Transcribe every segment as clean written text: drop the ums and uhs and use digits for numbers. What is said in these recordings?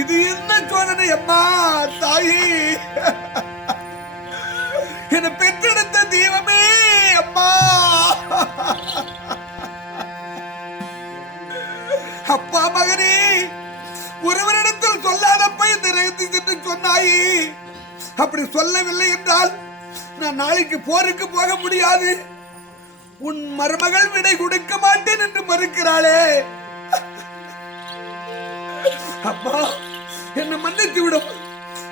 இது என்ன சோதனை அம்மா தாயி? என்னை பெற்றெடுத்த தெய்வமே அம்மா. அப்பா மகனே, ஒருவரிடத்தில் சொல்லாதப்ப இந்த ரகசியம் என்று சொன்னாயே. அப்படி சொல்லவில்லை என்றால் நான் நாளைக்கு போருக்கு போக முடியாது. உன் மருமகள் விடை கொடுக்க மாட்டேன் என்று மறுக்கிறாளே. அப்பா, என்னை மன்னித்து விடும்.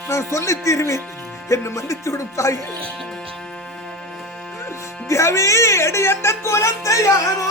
நான் சொல்லி தீருவேன். என்னை மன்னித்து விடும் தாயே. தேவி அடி எந்த குலத்தை யாரோ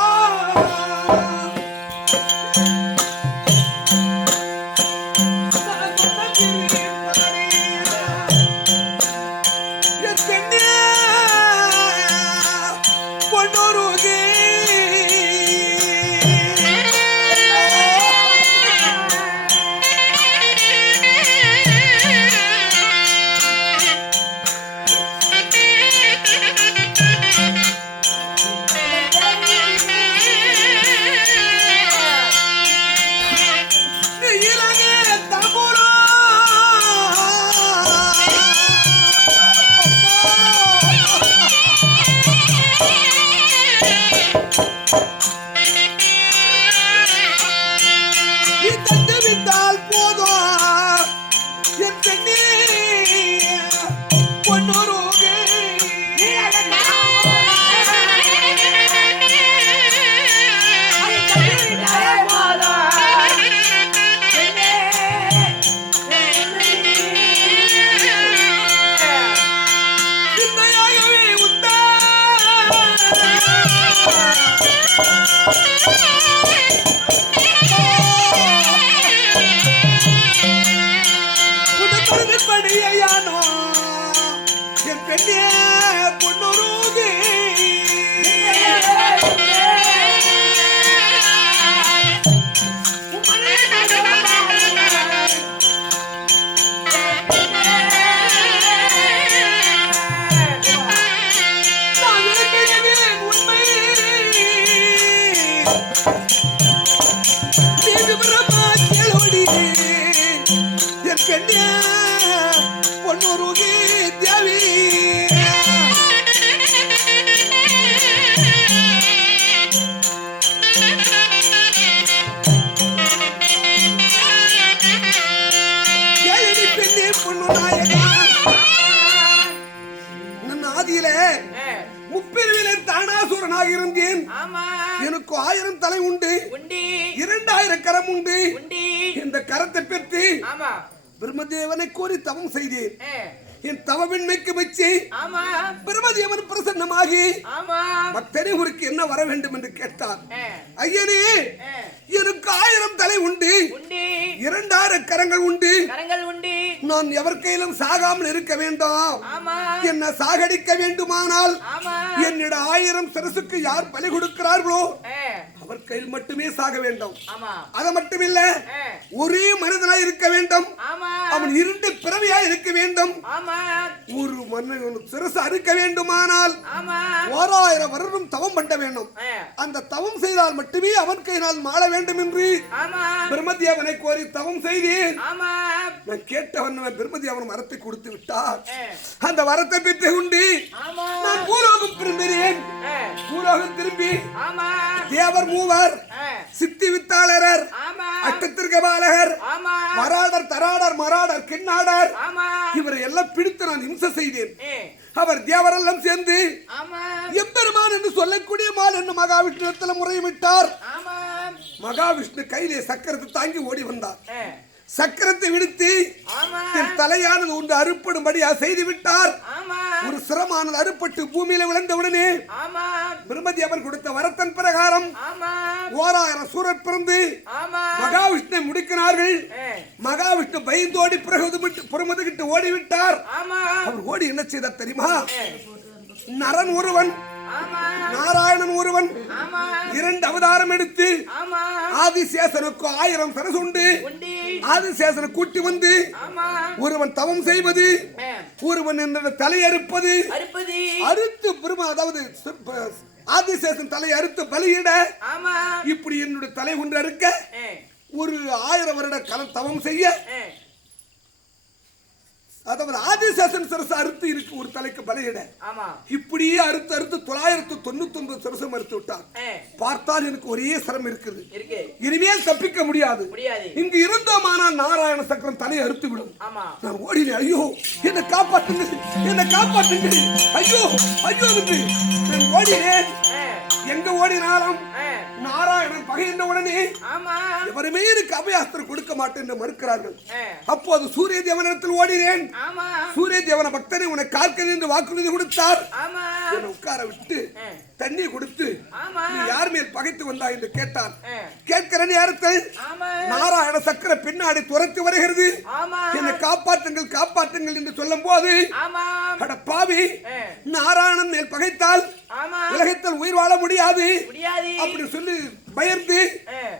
இருந்தேன். எனக்கு 1000 தலை உண்டு, 2000 கரம் உண்டு. இந்த கரத்தை பெற்று பிரம்மதேவனை கோரி தவம் செய்தேன். என் தவமின்மைக்கு வச்சு பிரம்மதேவன் பிரசன்னமாகி பக்தனை ஊருக்கு என்ன வர வேண்டும் என்று கேட்டார். ஐயனே, எனக்கு 1000 தலை உண்டு, 2000 கரங்கள் உண்டு. நான் எவர் கையிலும் சாகாமல் இருக்க வேண்டும். என்ன சாகடிக்க வேண்டுமானால் என்னிட 1000 சிரசுக்கு யார் பலி கொடுக்கிறார்களோ அவர் கையில் மட்டுமே சாக வேண்டும். அது மட்டுமில்ல, ஒரே மனிதனாய் இருக்க வேண்டும். அவன் 2 பிறவியாய் இருக்க வேண்டும். ஒரு மனிதன் சிரசு அறுக்க வேண்டுமானால் 1000 வருடம் தவம் பண்ண வேண்டும். அந்த தவம் செய்தால் மட்டுமே அவன் கையினால் மாள வேண்டும் என்று பிரம்மதேவனை கோரி தவம் செய்தேன். நான் கேட்டவன் பிரம்மதேவன் வரத்தை கொடுத்து விட்டார். அந்த வரத்தை பெற்று உண்டு நான் பூலோகம் திரும்பினேன். பூலோகம் திரும்பி தேவர் மூவர், சித்தி வித்தாளரர், அட்டத்திற்கு பாலகர், மராடர், தராடர், மராடர், கிண்ணாடர், இவரை எல்லாம் பிடித்து நான் இம்சை செய்தேன். அவர் தேவரெல்லாம் சேர்ந்து எம்பெருமான் என்று சொல்லக்கூடிய மால் என்று மகாவிஷ்ணுவிடத்தில் முறையிட்டார். மகாவிஷ்ணு கையிலே சக்கரத்தை தாங்கி ஓடி வந்தார். சக்கரத்தை விடுத்து என் தலையானது ஒன்று அறுப்படும்படியா செய்து விட்டார். ஒரு சிரமானது அறுப்பட்டு பூமியில விழுந்தவுடனே பிரம்மதேவன் கொடுத்த வரத்தன் பிரகாரம் 1000 சூரர் பிறந்து மகாவிஷ்ணு முடிக்கிறார்கள். மகாவிஷ்ணு பயந்தோடி புறமுதுகிட்டு ஓடிவிட்டார். அவர் ஓடி என்ன செய்தார் தெரியுமா? நரன் ஒருவன், நாராயணன் ஒருவன் 2 அவதாரம் எடுத்து ஆதிசேஷனுக்கு 1000 சரசு உண்டு. ஆதிசேஷனை கூட்டி வந்து ஒருவன் தவம் செய்வது, ஒருவன் என்னோட தலையறுப்பது, அறுத்து பெருமா, அதாவது ஆதிசேஷன் தலை அறுத்து பலியிட, இப்படி என்னுடைய தலை ஒன்று அறுக்க ஒரு 1000 வருட காலம் தவம் செய்ய அதாவது ஆதிசேஷன் சிரசு அறுத்து இருக்கு ஒரு தலைக்கு பலியிட இப்படியே அறுத்து அறுத்து 999 சிரசு மறுத்து விட்டார். பார்த்தால் எனக்கு ஒரே சிரம் இருக்குது, இனிமேல் தப்பிக்க முடியாது. இங்கு இருந்தோமானால் நாராயண சக்கரம் தலையை அறுத்து விடும். நான் ஓடினேன், ஐயோ என்னை காப்பாற்றுங்க, என்னை காப்பாற்றுங்க, ஐயோ ஐயோ என்று நான் ஓடினேன். எங்க ஓடினாலும் நாராயணன் பகையின்ற உடனே எவருமே எனக்கு அபயாஸ்திரம் கொடுக்க மாட்டேன் என்று மறுக்கிறார்கள். அப்போது சூரிய தேவனிடத்தில் ஓடினேன். சூரிய தேவன பக்தனை உனக்கு காக்கிறேன் என்று வாக்குறுதி கொடுத்தார். உட்கார விட்டு தண்ணி கொடுத்து நீ யார் மேல் பகைத்து வந்தா என்று கேட்டார். கேட்கிற நேரத்தில் நாராயண சக்கர பின்னாடி துரத்து வருகிறது. என்னை காப்பாற்றுங்கள் காப்பாற்றுங்கள் என்று சொல்லும் போது பாவி நாராயணன் மேல் பகைத்தால் உலகத்தில் உயிர் வாழ முடியாது அப்படி சொல்லி பயந்து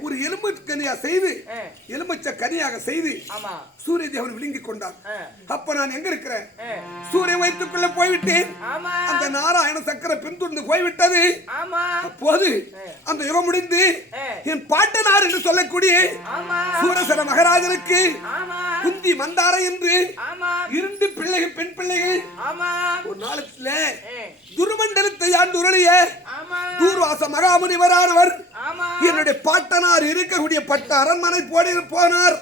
ஒரு எலும்பு கனியா செய்து எலும்பச்ச கனியாக செய்து சூரிய தேவன் விழுங்கிக் கொண்டார். அப்ப நான் எங்க இருக்கிறேன்? சூரிய வைத்துக்குள்ள போய்விட்டேன். அந்த நாராயண சக்கர பின்தொடர்ந்து போய்விட்டது. அப்போது அந்த யுகம் முடிந்து என் பாட்டனார் என்று சொல்லக்கூடிய சூரசர மகாராஜனுக்கு குந்தி மந்தார என்று 2 பிள்ளைகள், பெண் பிள்ளைகள். ஒரு நாளத்துல துருமண்டலத்தை ஆண்டுடைய தூர்வாச மகாமுனிவரானவர் என்னுடைய பாட்டனார் இருக்கக்கூடிய பட்ட அரண்மனை போனார்.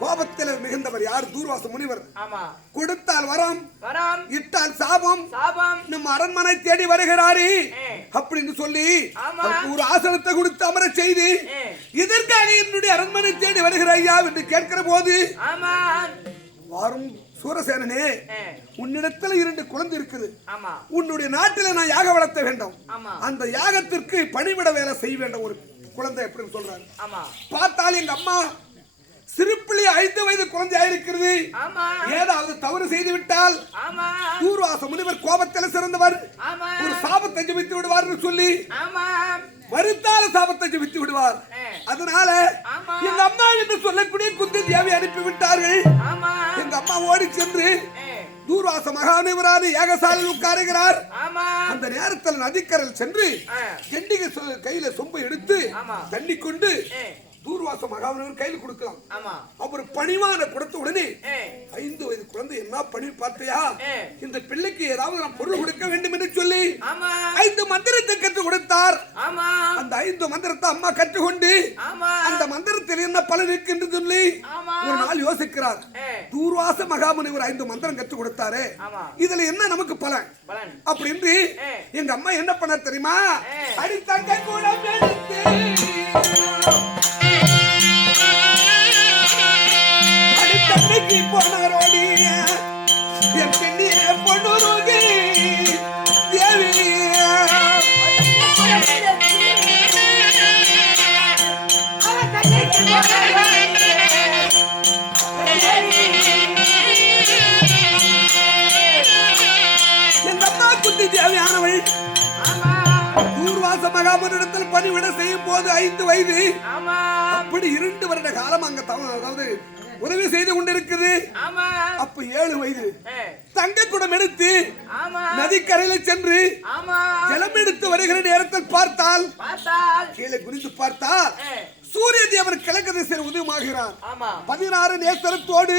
கோபத்தில் மிகுந்தவர் யார்? தூர்வாச முனிவர். கொடுத்தால் வரம், இட்டால் சாபம். நம்ம அரண்மனை தேடி வருகிறாரே அப்படின்னு சொல்லி ஒரு ஆசனத்தை கொடுத்து அமர செய்து இதற்காக என்னுடைய அரண்மனை தேடி வருகிறாயா என்று கேட்கிற போது வாரும் சூரசேனனே, உன்னிடத்தில் 2 குழந்தை இருக்குது. உன்னுடைய நாட்டில் நான் யாக வளர்த்த வேண்டும். அந்த யாகத்திற்கு பணிவிட வேலை செய்ய வேண்டும் ஒரு குழந்தை எப்படி சொல்றாரு. பார்த்தால் எங்க அம்மா சிறுப்பிள்ளி 5 வயது குழந்தையா இருக்கிறது. ஏதாவது தவறு செய்து விட்டால் தூர்வாச முனிவர் கோபத்தில் சிறந்தவர், ஒரு சாபத்தை ஜெபித்து விடுவார் சொல்லி மறுத்தால சாபத்தை ஜெபித்து விடுவார். அதனால எங்க அம்மா என்று சொல்லக்கூடிய குந்தி தேவி அனுப்பி விட்டார்கள். எங்க அம்மா ஓடி சென்று தூர்வாச மகாமுனிவரான யாகசாலையில் உட்காருகிறார். அந்த நேரத்தில் நதிக்கரையில் சென்று கெண்டிகை கையில சொம்பை எடுத்து தண்ணி கொண்டு தூர்வாச மகாமுனிவர் கையில் கொடுக்கலாம். அவர் பணிவான கொடுத்த உடனே 5 வயது குழந்தை என்ன பணி பார்த்தையா, இந்த பிள்ளைக்கு ஏதாவது நாம் பொருள் கொடுக்க வேண்டும் என்று சொல்லி 5 மந்திரத்தை கற்றுக் கொடுத்தார். அந்த 5 மந்திரத்தை அம்மா கற்றுக்கொண்டு அந்த மந்திரத்தில் என்ன பலன் இருக்கின்ற சொல்லி ஒரு நாள் யோசிக்கிறார். தூர்வாச மகாமுனிவர் 5 மந்திரம் கற்றுக் கொடுத்தாரு, இதுல என்ன நமக்கு பலன் அப்படின்னு எங்க அம்மா என்ன பண்ண தெரியுமா? அடித்தங்க கூட தன்னைக்கு போனரோடி என் பெண்ணிய பொண்ணுருகி தேவி என் அம்மா குந்தி தேவியானவள் தூர்வாச மகாமுனிடத்தில் பணிவிட செய்யும் போது 5 வயது. அப்படி 2 வருட காலம் அங்க அதாவது உதவி செய்து கொண்டிருக்குது. அப்ப 7 வயது தங்க குடம் எடுத்து நதிக்கரையில சென்று ஜலம் எடுத்து வருகிற நேரத்தில் பார்த்தால் கீழே குறித்து பார்த்தால் சூரிய தேவன் கிழக்கு திசையில் உதயமாகிறார். 16 நேசரத்தோடு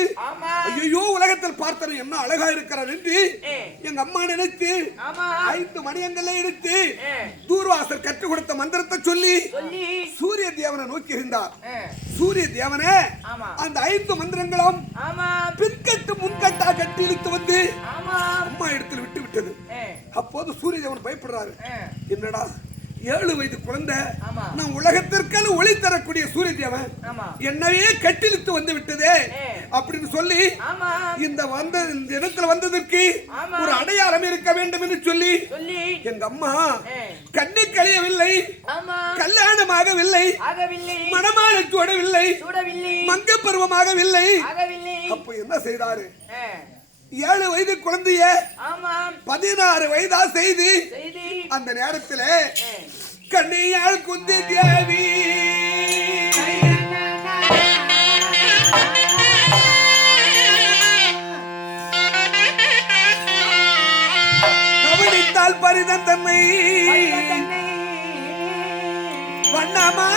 ஐயோ உலகத்தில் பார்த்தது என்ன அழகா இருக்கிறார் என்று எங்க அம்மா நினைத்து 5 மணியங்களை எடுத்து தூர்வாசர் கற்றுக் கொடுத்த மந்திரத்தை சொல்லி சூரிய தேவனை நோக்கி இருந்தார். சூரிய தேவனே அந்த 5 மந்திரங்களும் பின்கட்டு முன்கட்டா கட்டி இழுத்து வந்து அம்மா இடத்தில் விட்டு விட்டது. அப்போது சூரிய தேவன் பயப்படுறாரு. என்னடா 7 வயது குழந்தை நம் உலகத்திற்கான ஒளி தரக்கூடிய சூரிய தேவன் என்னவே கட்டிழுத்து வந்து விட்டதே அப்படின்னு சொல்லி இந்த இடத்துல வந்ததற்கு ஒரு அடையாளம் இருக்க வேண்டும் என்று சொல்லி எங்க அம்மா கண்ணை கழியவில்லை, கல்யாணமாகவில்லை, மணமாலை சூடவில்லை, மங்க பருவமாகவில்லை. அப்ப என்ன செய்தாரு? 7 வயது குழந்தைய 16 வயதா செய்து அந்த நேரத்தில் கண்ணியால் குந்தி தேவி கவனித்தால் பரிதன் தன்மை வண்ணமா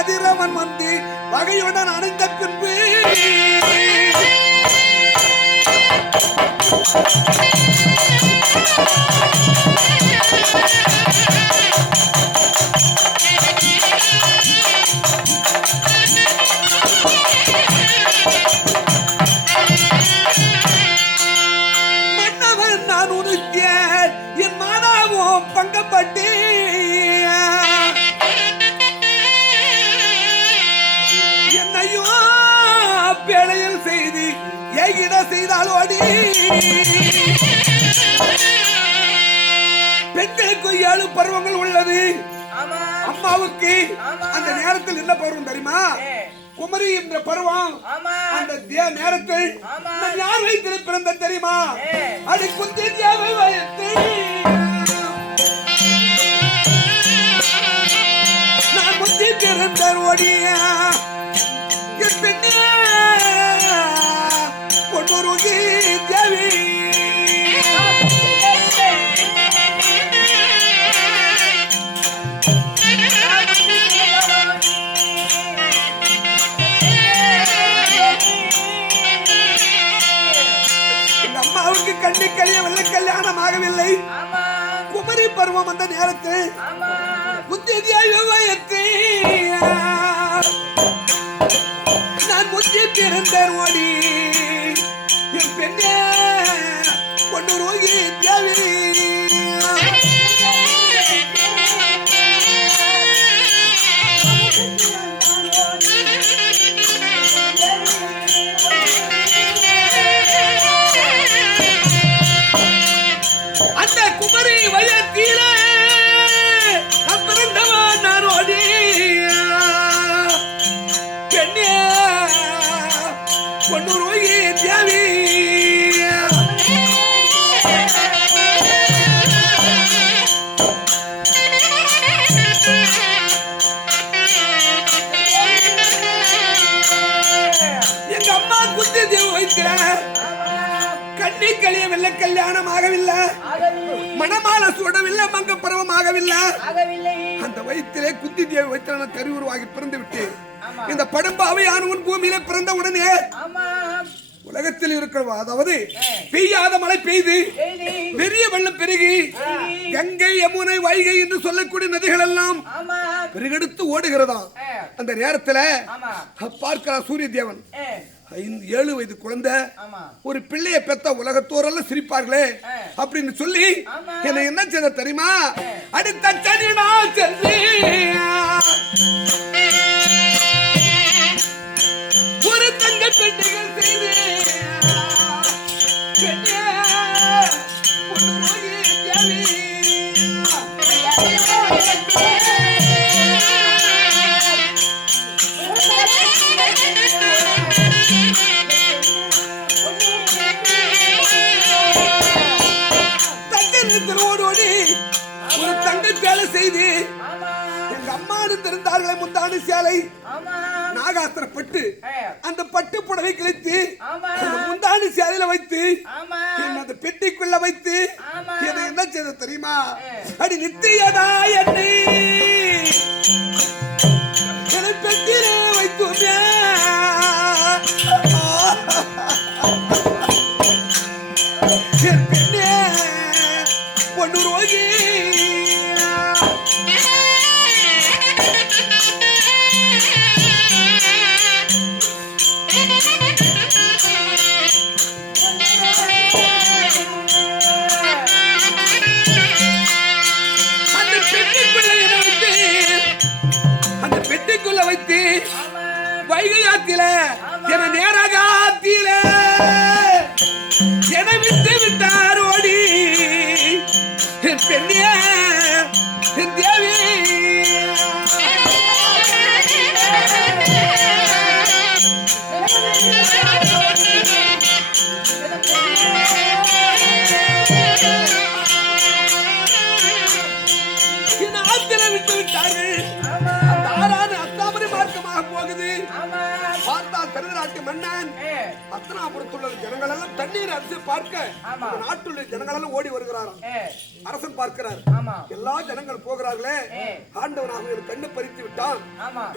கதிரவன் வந்து வகையுடன் அணைந்த பின்பு மன்னவன் நான் உனக்கு என் மானாவும் பங்கப்பட்டு என்னையும் பேழையில் செய்து ஏகிட செய்தாலோடி பெண்களுக்கு 7 பருவங்கள் உள்ளது. அம்மாவுக்கு அந்த நேரத்தில் என்ன பருவம் தெரியுமா? குமரி என்ற பருவம். அந்த நேரத்தில் யார் வைத்து பிறந்த தெரியுமா? அது குந்தி தேவை வயத்து நான் முந்தி பிறந்த ஓடிய என் பெண்ணே பொன்னொருகி தேவி அம்மாவுக்கு கண்ணி கல்யாணம் கல்யாணம் ஆகவில்லை. குமரி பருவம் அந்த நேரத்தில் நான் முத்தி பிறந்த ஓடி என் பெண்ணே பொண்ணு ரோகி தேவி அந்த குமரி வயத்திலே பிறந்தவன் நான் ஓடி பெண்ணே பொண்ணு ரோகி தேவி எங்க அம்மா குந்தி தேவி வைக்கிறார். கண்ணி கழியவில்லை, கல்யாணம் ஆகவில்லை, மணமால சூடவில்லை, மங்க பருவம் ஆகவில்லை. அந்த வயிற்றிலே குந்தி தேவி வைத்திர கரு உருவாகி பிறந்து விட்டு இந்த படும்பாவை ஆனவன் பூமியில பிறந்த உடனே உலகத்தில் இருக்கிற அதாவது பெய்யாத மழை பெய்து பெரிய வெள்ளம் பெருகி கங்கை யமுனை வைகை என்று சொல்லக்கூடிய நதிகள் எல்லாம் பெருகெடுத்து ஓடுகிறதா. அந்த நேரத்தில் பார்க்கிறார் சூரிய தேவன் 7 வயது குழந்தை ஒரு பிள்ளைய பெத்த உலகத்தோரெல்லாம் சிரிப்பார்களே அப்படின்னு சொல்லி என்ன என்ன செய்த தெரியுமா? அடுத்த சனினா சென்று ஒரு தங்க பெண்கள் செய்து ஒரு தங்கை வேலை செய்து எங்க அம்மா இருந்தார்களே முந்தாண்டு சேலை நாகாஸ்திரப்பட்டு அந்த பட்டு புடவை கிழித்து முந்தாண்டு சேலையில வைத்து அந்த பெட்டிக்குள்ள வைத்து என்ன செய்த தெரியுமா? அடி நித்தியதா என்னை பெட்டிலே வைத்துமே பெண்ணே பொண்ணு ரோகி அந்த பெட்டிக்குள்ள வைத்து வைகை ஆத்தில என நேராக ஆத்தில என விட்டு விட்டார் ஓடி என் பெண்ணே என் தேவி ஆத்தில விட்டு விட்டார்கள். அந்த ஆறான அத்தாமரை மார்க்கமாக போகுது. பார்த்தால் திருநாட்டு மன்னன் அத்தனாபுரத்துள்ள ஜனங்கள் எல்லாம் தண்ணீர் அரிசி பார்க்க நாட்டுள்ள ஜனங்கள் எல்லாம் ஓடி வருகிறாராம். அரசன் பார்க்கிறார். எல்லா ஜனங்கள் போகிறார்களே, ஆண்டவனாக ஒரு கண்ணு பறித்து விட்டான்,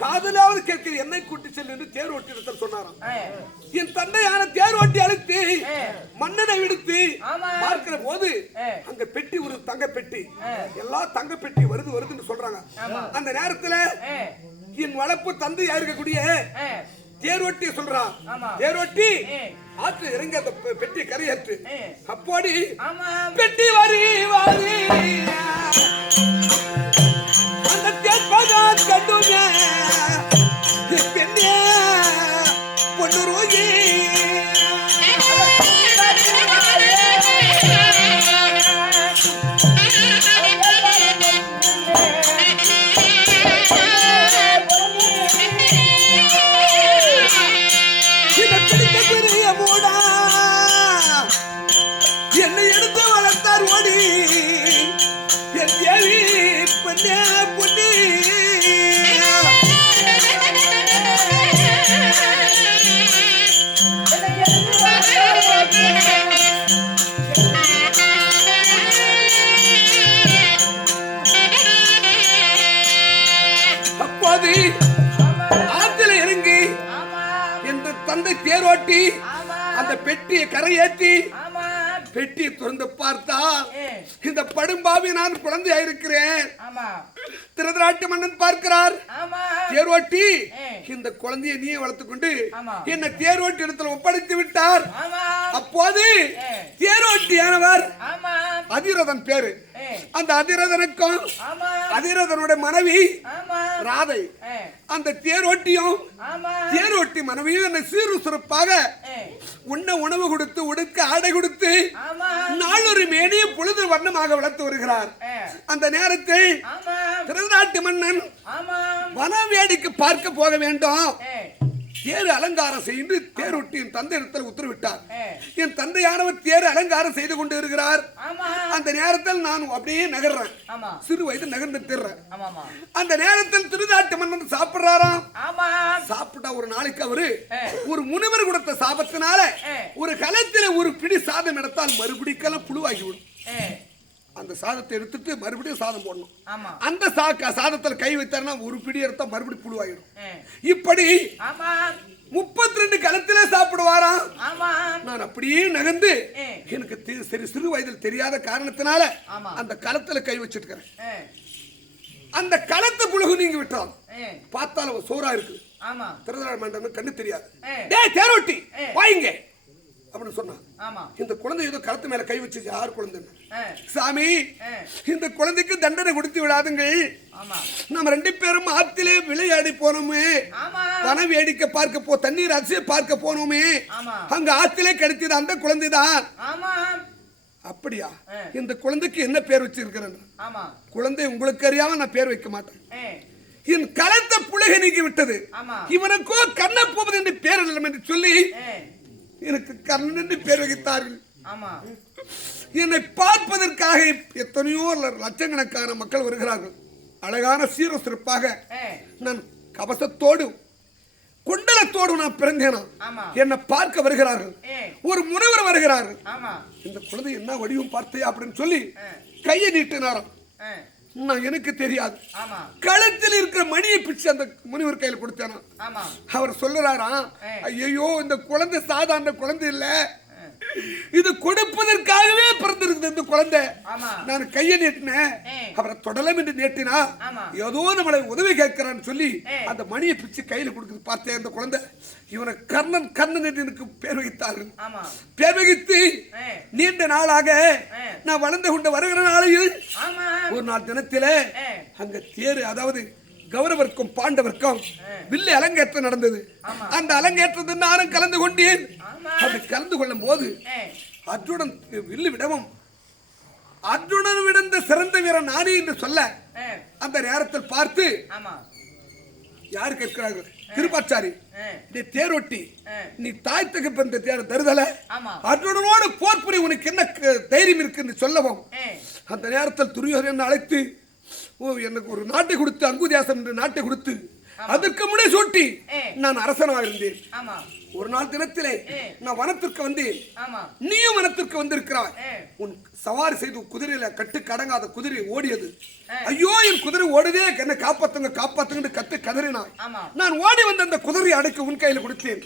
காதலாவது கேட்கிற என்னை கூட்டி சென்று என்று தேர் ஓட்டி இடத்தில் சொன்னாராம். என் தந்தையான தேர் ஓட்டி அழைத்து மன்னனை விடுத்து பார்க்கிற போது அங்க பெட்டி ஒரு தங்க பெட்டி, எல்லா தங்க பெட்டி வருதுன்னு சொல்றாங்க. அந்த நேரத்துல என் வளர்ப்பு தந்தை இருக்கக்கூடிய தேரோட்டி சொல்றான், தேரோட்டி ஆற்று இறங்க அந்த பெட்டி கரையற்று அப்போடி பெட்டி வரி வாரி அந்த தேர்ப்பதா கண்டுங்க பெண்ணே பொண்ணு ரோகி என்னை எடுத்து வளர்த்தார் ஓடி என் தேவி பொன்னே பொன்னி அப்போது ஆற்றில் இறங்கி என்ற தந்தை தேரோட்டி அந்த பெட்டியை கரையேற்றி பெட்டியை திறந்து பார்த்தா இந்த படும்பாவி நான் குழந்தையா இருக்கிறேன். திருதராட்டு மன்னன் பார்க்கிறார். தேரோட்டி இந்த குழந்தையை நீயே வளர்த்துக் கொண்டு என்ன தேரோட்டி இடத்துல ஒப்படைத்து விட்டார். அப்போது தேரோட்டியானவர் அதிரதன் பேரு. அந்த அதிரதனுக்கும் அதிரதனுடைய மனைவி ராதை, அந்த தேரோட்டியும் தேரோட்டி மனைவியும் என்னை சீரு சிறப்பாக உண்ண உணவு கொடுத்து உடுக்க ஆடை கொடுத்து நாளொரு மேனிய பொழுது வண்ணமாக வளர்த்து வருகிறார். அந்த நேரத்தில் திருநாட்டு மன்னன் வன வேடிக்கை பார்க்க போக வேண்டும், தேர் அலங்காரம் செய்து தேரொட்டி என் தந்தை இடத்தில் உத்தரவிட்டார். என் தந்தையானவர் தேர் அலங்காரம் செய்து கொண்டு இருக்கிறார். அந்த நேரத்தில் நான் அப்படியே நகர்றேன், சிறு வயது நகர்ந்து திர்றேன். அந்த நேரத்தில் திருநாட்டு மன்னன் சாப்பிடுறாராம். சாப்பிட்டா ஒரு நாளைக்கு அவரு ஒரு முனிவர் கொடுத்த சாபத்தினால ஒரு களத்தில ஒரு பிடி சாதம் எடுத்தால் மறுபடிக்கெல்லாம் புழுவாகிவிடும். அந்த சாதத்தை எடுத்துட்டு மறுபடியும் சாதம் போடணும். அந்த சாதத்தில் கை வைத்தாருன்னா ஒரு பிடி எடுத்தா மறுபடியும் புழுவாயிடும். இப்படி 32 களத்திலே சாப்பிடுவாராம். நான் அப்படியே நகர்ந்து எனக்கு சரி சிறு வயதில் தெரியாத காரணத்தினால அந்த களத்துல கை வச்சிருக்கிறேன். அந்த களத்தை புழுகு நீங்க விட்டோம் பார்த்தாலும் சோறா இருக்கு. திருநாள் மண்டபம் கண்ணு தெரியாது. டேய் தேரோட்டி வாங்க அப்படின்னு சொன்னா இந்த குழந்தை ஏதோ களத்து மேல கை வச்சு யார் குழந்தை சாமி இந்த குழந்தைக்கு தண்டனை கொடுத்து விடாதுங்கள். நம்ம 2 பேரும் ஆத்திலே விளையாடி போனோமே, வன வேடிக்கை பார்க்க தண்ணீர் அரிசியை பார்க்க போனோமே, அங்க ஆத்திலே கிடைத்தது அந்த குழந்தைதான். அப்படியா? இந்த குழந்தைக்கு என்ன பேர் வச்சிருக்கிறேன்? குழந்தை உங்களுக்கு அறியாம நான் பேர் வைக்க மாட்டேன். என் களத்தை புலகை நீக்கி விட்டது, இவனுக்கோ கண்ண போவது என்று பேர் இல்லை என்று சொல்லி எனக்கு கர்ணன் என்று பேர் வைத்தார்கள். என்னை பார்ப்பதற்காக எத்தனையோ லட்சக்கணக்கான மக்கள் வருகிறார்கள். அழகான சீர சிறப்பாக நான் கவசத்தோடு குண்டலத்தோடு நான் பிறந்தேனா என்னை பார்க்க வருகிறார்கள். ஒரு முனிவர் வருகிறார்கள். இந்த குழந்தை என்ன வடிவம் பார்த்தே அப்படின்னு சொல்லி கையை நீட்டினாராம். நான் எனக்கு தெரியாது. களத்தில் இருக்கிற மணியை பிடிச்சு அந்த முனிவர் கையில் கொடுத்தேனா. அவர் சொல்லுறாரா, ஐயோ இந்த குழந்தை சாதாரண குழந்தை இல்ல, இது கொடுப்பதற்காகவே பிறந்திருக்குது இந்த குழந்தை. நான் கையை நீட்டினேன், அவரை தொடலம் என்று நீட்டினா ஏதோ நம்மளை உதவி கேட்கிறான்னு சொல்லி அந்த மணியை பிச்சு கையில கொடுக்குது பார்த்தேன். அந்த குழந்தை இவனை கர்ணன் கர்ணன் என்று எனக்கு பேர் வைத்தார்கள். பேர் வைத்து நீண்ட நாளாக நான் வளர்ந்து கொண்டு வருகிற நாளையில் ஒரு நாள் தினத்தில அங்க தேர், அதாவது கௌரவர்க்கும் பாண்டவர்க்கும் வில்லு அலங்கேற்றம் நடந்தது. அந்த அலங்கேற்றத்தை நானும் கலந்து கொண்டேன். அப்படி கலந்து கொள்ளும் போது அர்ஜுனன் வில்லு விடவும் அர்ஜுனன் விடந்த சிறந்த வீரன் நானே என்று சொல்ல அந்த நேரத்தில் பார்த்து யாரு கேட்கிறார்கள்? திருப்பாச்சாரி, நீ தேரோட்டி, நீ தாய் தகப்பன் தேர் தருதல அர்ஜுனனோடு போர் புரிய உனக்கு என்ன தைரியம் இருக்கு சொல்லவும் அந்த நேரத்தில் துரியோதனன் அழைத்து எனக்கு ஒரு நாட்டை கொடுத்து அங்குதியாசம் என்ற நாட்டை கொடுத்து அதற்கு முன்னே சூட்டி நான் அரசனாக இருந்தேன். ஒரு நாள் தினத்திலே நான் வனத்திற்கு வந்தேன். நீயும் வனத்திற்கு வந்திருக்கிறாய். உன் சவாரி செய்து குதிரையில கட்டுக்கு அடங்காத குதிரை ஓடியது. ஐயோ என் குதிரை ஓடுதே, என்ன காப்பாத்துங்க காப்பாத்துங்க கத்து கதறினாய். நான் ஓடி வந்து அந்த குதிரையை அடைக்க உன் கையில கொடுத்தேன்.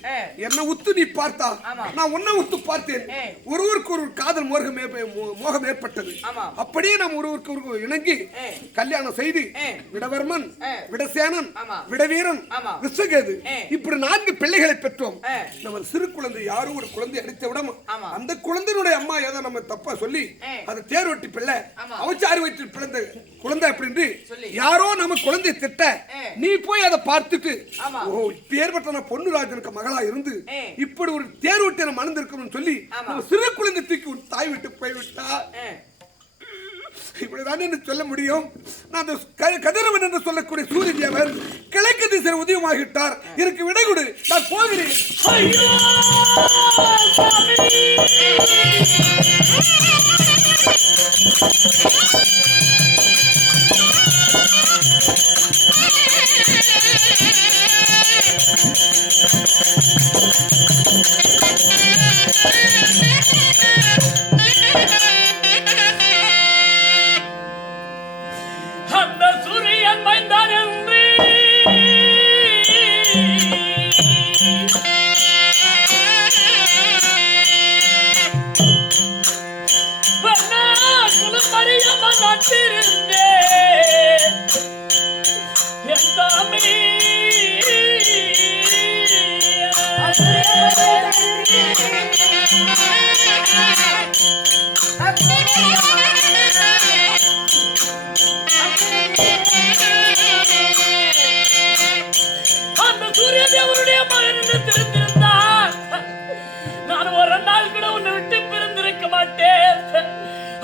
என்ன உத்து நீ பார்த்தா, நான் உன்னை உத்து பார்த்தேன். ஒருவருக்கு ஒரு காதல் மோகம் ஏற்பட்டது. அப்படியே நாம் ஒருவருக்கு ஒரு இணங்கி கல்யாணம் செய்து விடவர்மன், விடசேனன், விடவீரன், விஸ்வகேது இப்படி 4 பிள்ளைகளை பெற்றோம். நம்ம சிறு குழந்தை யாரும் ஒரு குழந்தை அடித்த விடம் அந்த குழந்தையுடைய அம்மா ஏதோ நம்ம தப்பா சொல்லி அது தேர்வட்டி பிள்ளை அவச்சாரி வயிற்றில் பிறந்த குழந்தை அப்படின்னு யாரோ நம்ம குழந்தையை திட்ட நீ போய் அதை பார்த்துட்டு ஓ பேர்பட்ட பொண்ணுராஜனுக்கு மகளா இருந்து இப்படி ஒரு தேர்வட்டி நம்ம மணந்திருக்கணும்னு சொல்லி நம்ம சிறு குழந்தை தூக்கி ஒரு தாய் விட்டு போய்விட்டா இப்படிதான் என்று சொல்ல முடியும். நான் கதிரவன் என்று சொல்லக்கூடிய சூரிய தேவன் கிழக்கு திசையில் உதயமாகிட்டார். எனக்கு விடை கொடு, நான் போகிறேன்.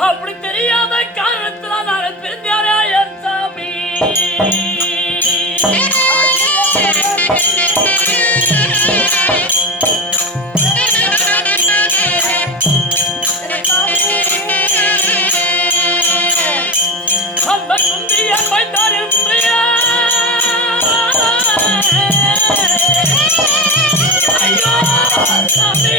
அப்படி தெரியாத காரணத்தினால் நான் பிரிந்தாரே என் சாமி. அந்த குந்தியன் வைத்தார் என்றியா ஐயோ சாமி.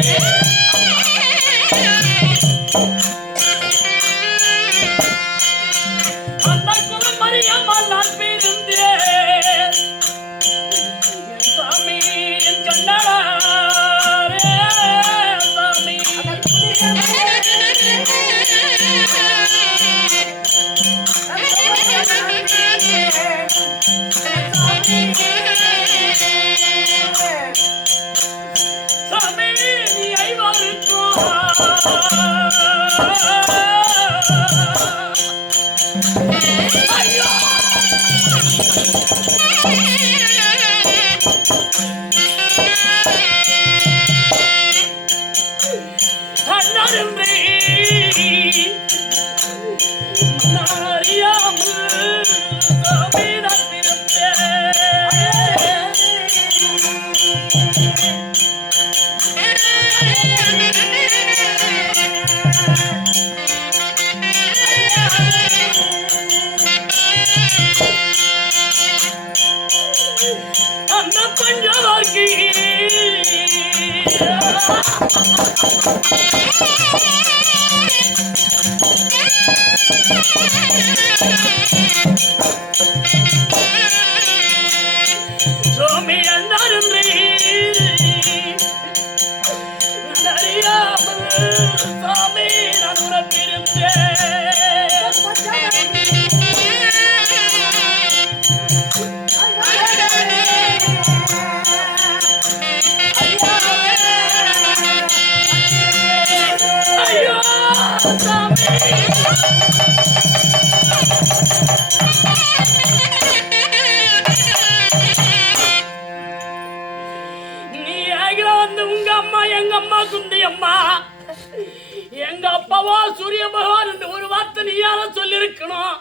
எங்க அப்பாவா சூரிய பகவான் என்று ஒரு வார்த்தை நீ யார சொல்லி இருக்கணும்.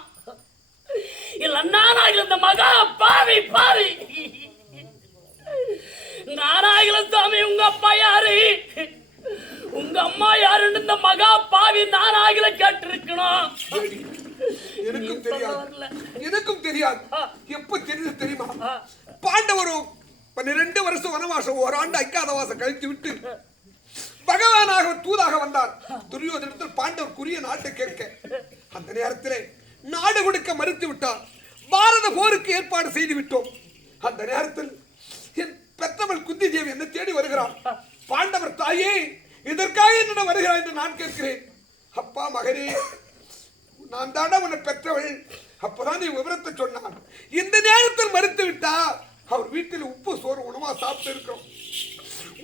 இல்ல நானாக இந்த மகா பாவி பாவி நாராயண சாமி உங்க அப்பா யாரு உங்க அம்மா யாருன்னு இந்த மகா பாவி நானாக கேட்டிருக்கணும். எனக்கும் தெரியாது எப்ப தெரியுது தெரியுமா? பாண்டவர் 12 வருஷம் வனவாசம் ஓராண்டு அஞ்ஞாதவாசம் கழித்து விட்டு பகவானாக தூதாக வந்தார். துரியோதனத்தில் பாண்டவருக்குரிய நாட்டை கேட்க அந்த நேரத்திலே நாடு கொடுக்க மறுத்து விட்டார். பாரத போருக்கு ஏற்பாடு செய்து விட்டோம். அந்த நேரத்தில் என் பெற்றவள் குந்தி தேவி என்ன தேடி வருகிறார். பாண்டவர் தாயே இதற்காக என்னிடம் வருகிறார் என்று நான் கேட்கிறேன். அப்பா மகனே, நான் தானே உன்னை பெற்றவள். அப்பதான் நீ விவரத்தை சொன்னான். இந்த நேரத்தில் மறுத்து விட்டா அவர் வீட்டில் உப்பு சோறு உணவா சாப்பிட்டு இருக்கிறோம்.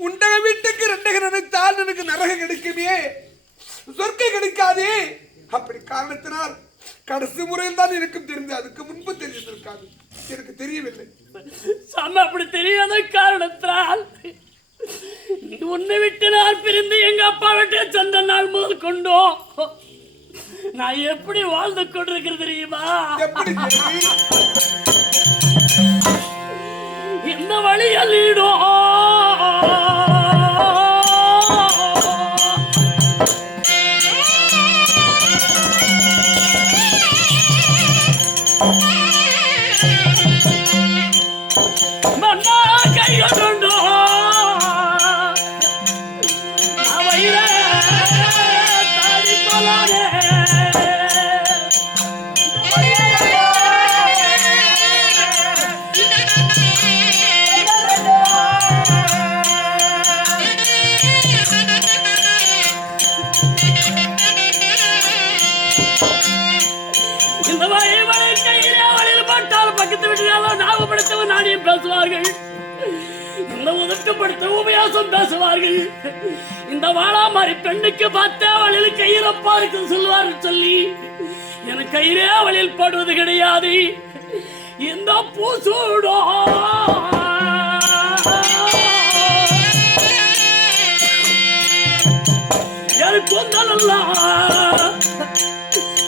உண்டக வீட்டுக்கு ரெண்டக நினைத்தால் எனக்கு நரகம் கிடைக்குமே, சொர்க்கம் கிடைக்காதே. அப்படி காரணத்தினால் கடைசி முறையில் தான் எனக்கும் தெரிந்து, அதுக்கு முன்பு தெரிந்திருக்காது, எனக்கு தெரியவில்லை. அப்படி தெரியாத காரணத்தால் உன்னை விட்டு நான் பிரிந்து எங்க அப்பா விட்டு சென்ற நாள் முதல் கொண்டோம் நான் எப்படி வாழ்ந்து கொண்டிருக்கிறது தெரியுமா? இந்த வழியில் ஈடும் பேசுவார்கள், இந்த ஒதுக்கப்படுத்த உபயாசம் பேசுவார்கள். இந்த வாழா மாதிரி பெண்ணுக்கு பார்த்து அவளில் கையிலப்பா இருக்கு சொல்லுவார்கள் சொல்லி எனக்கு கையிலே அவளில் படுவது கிடையாது. இந்த பூசூடோ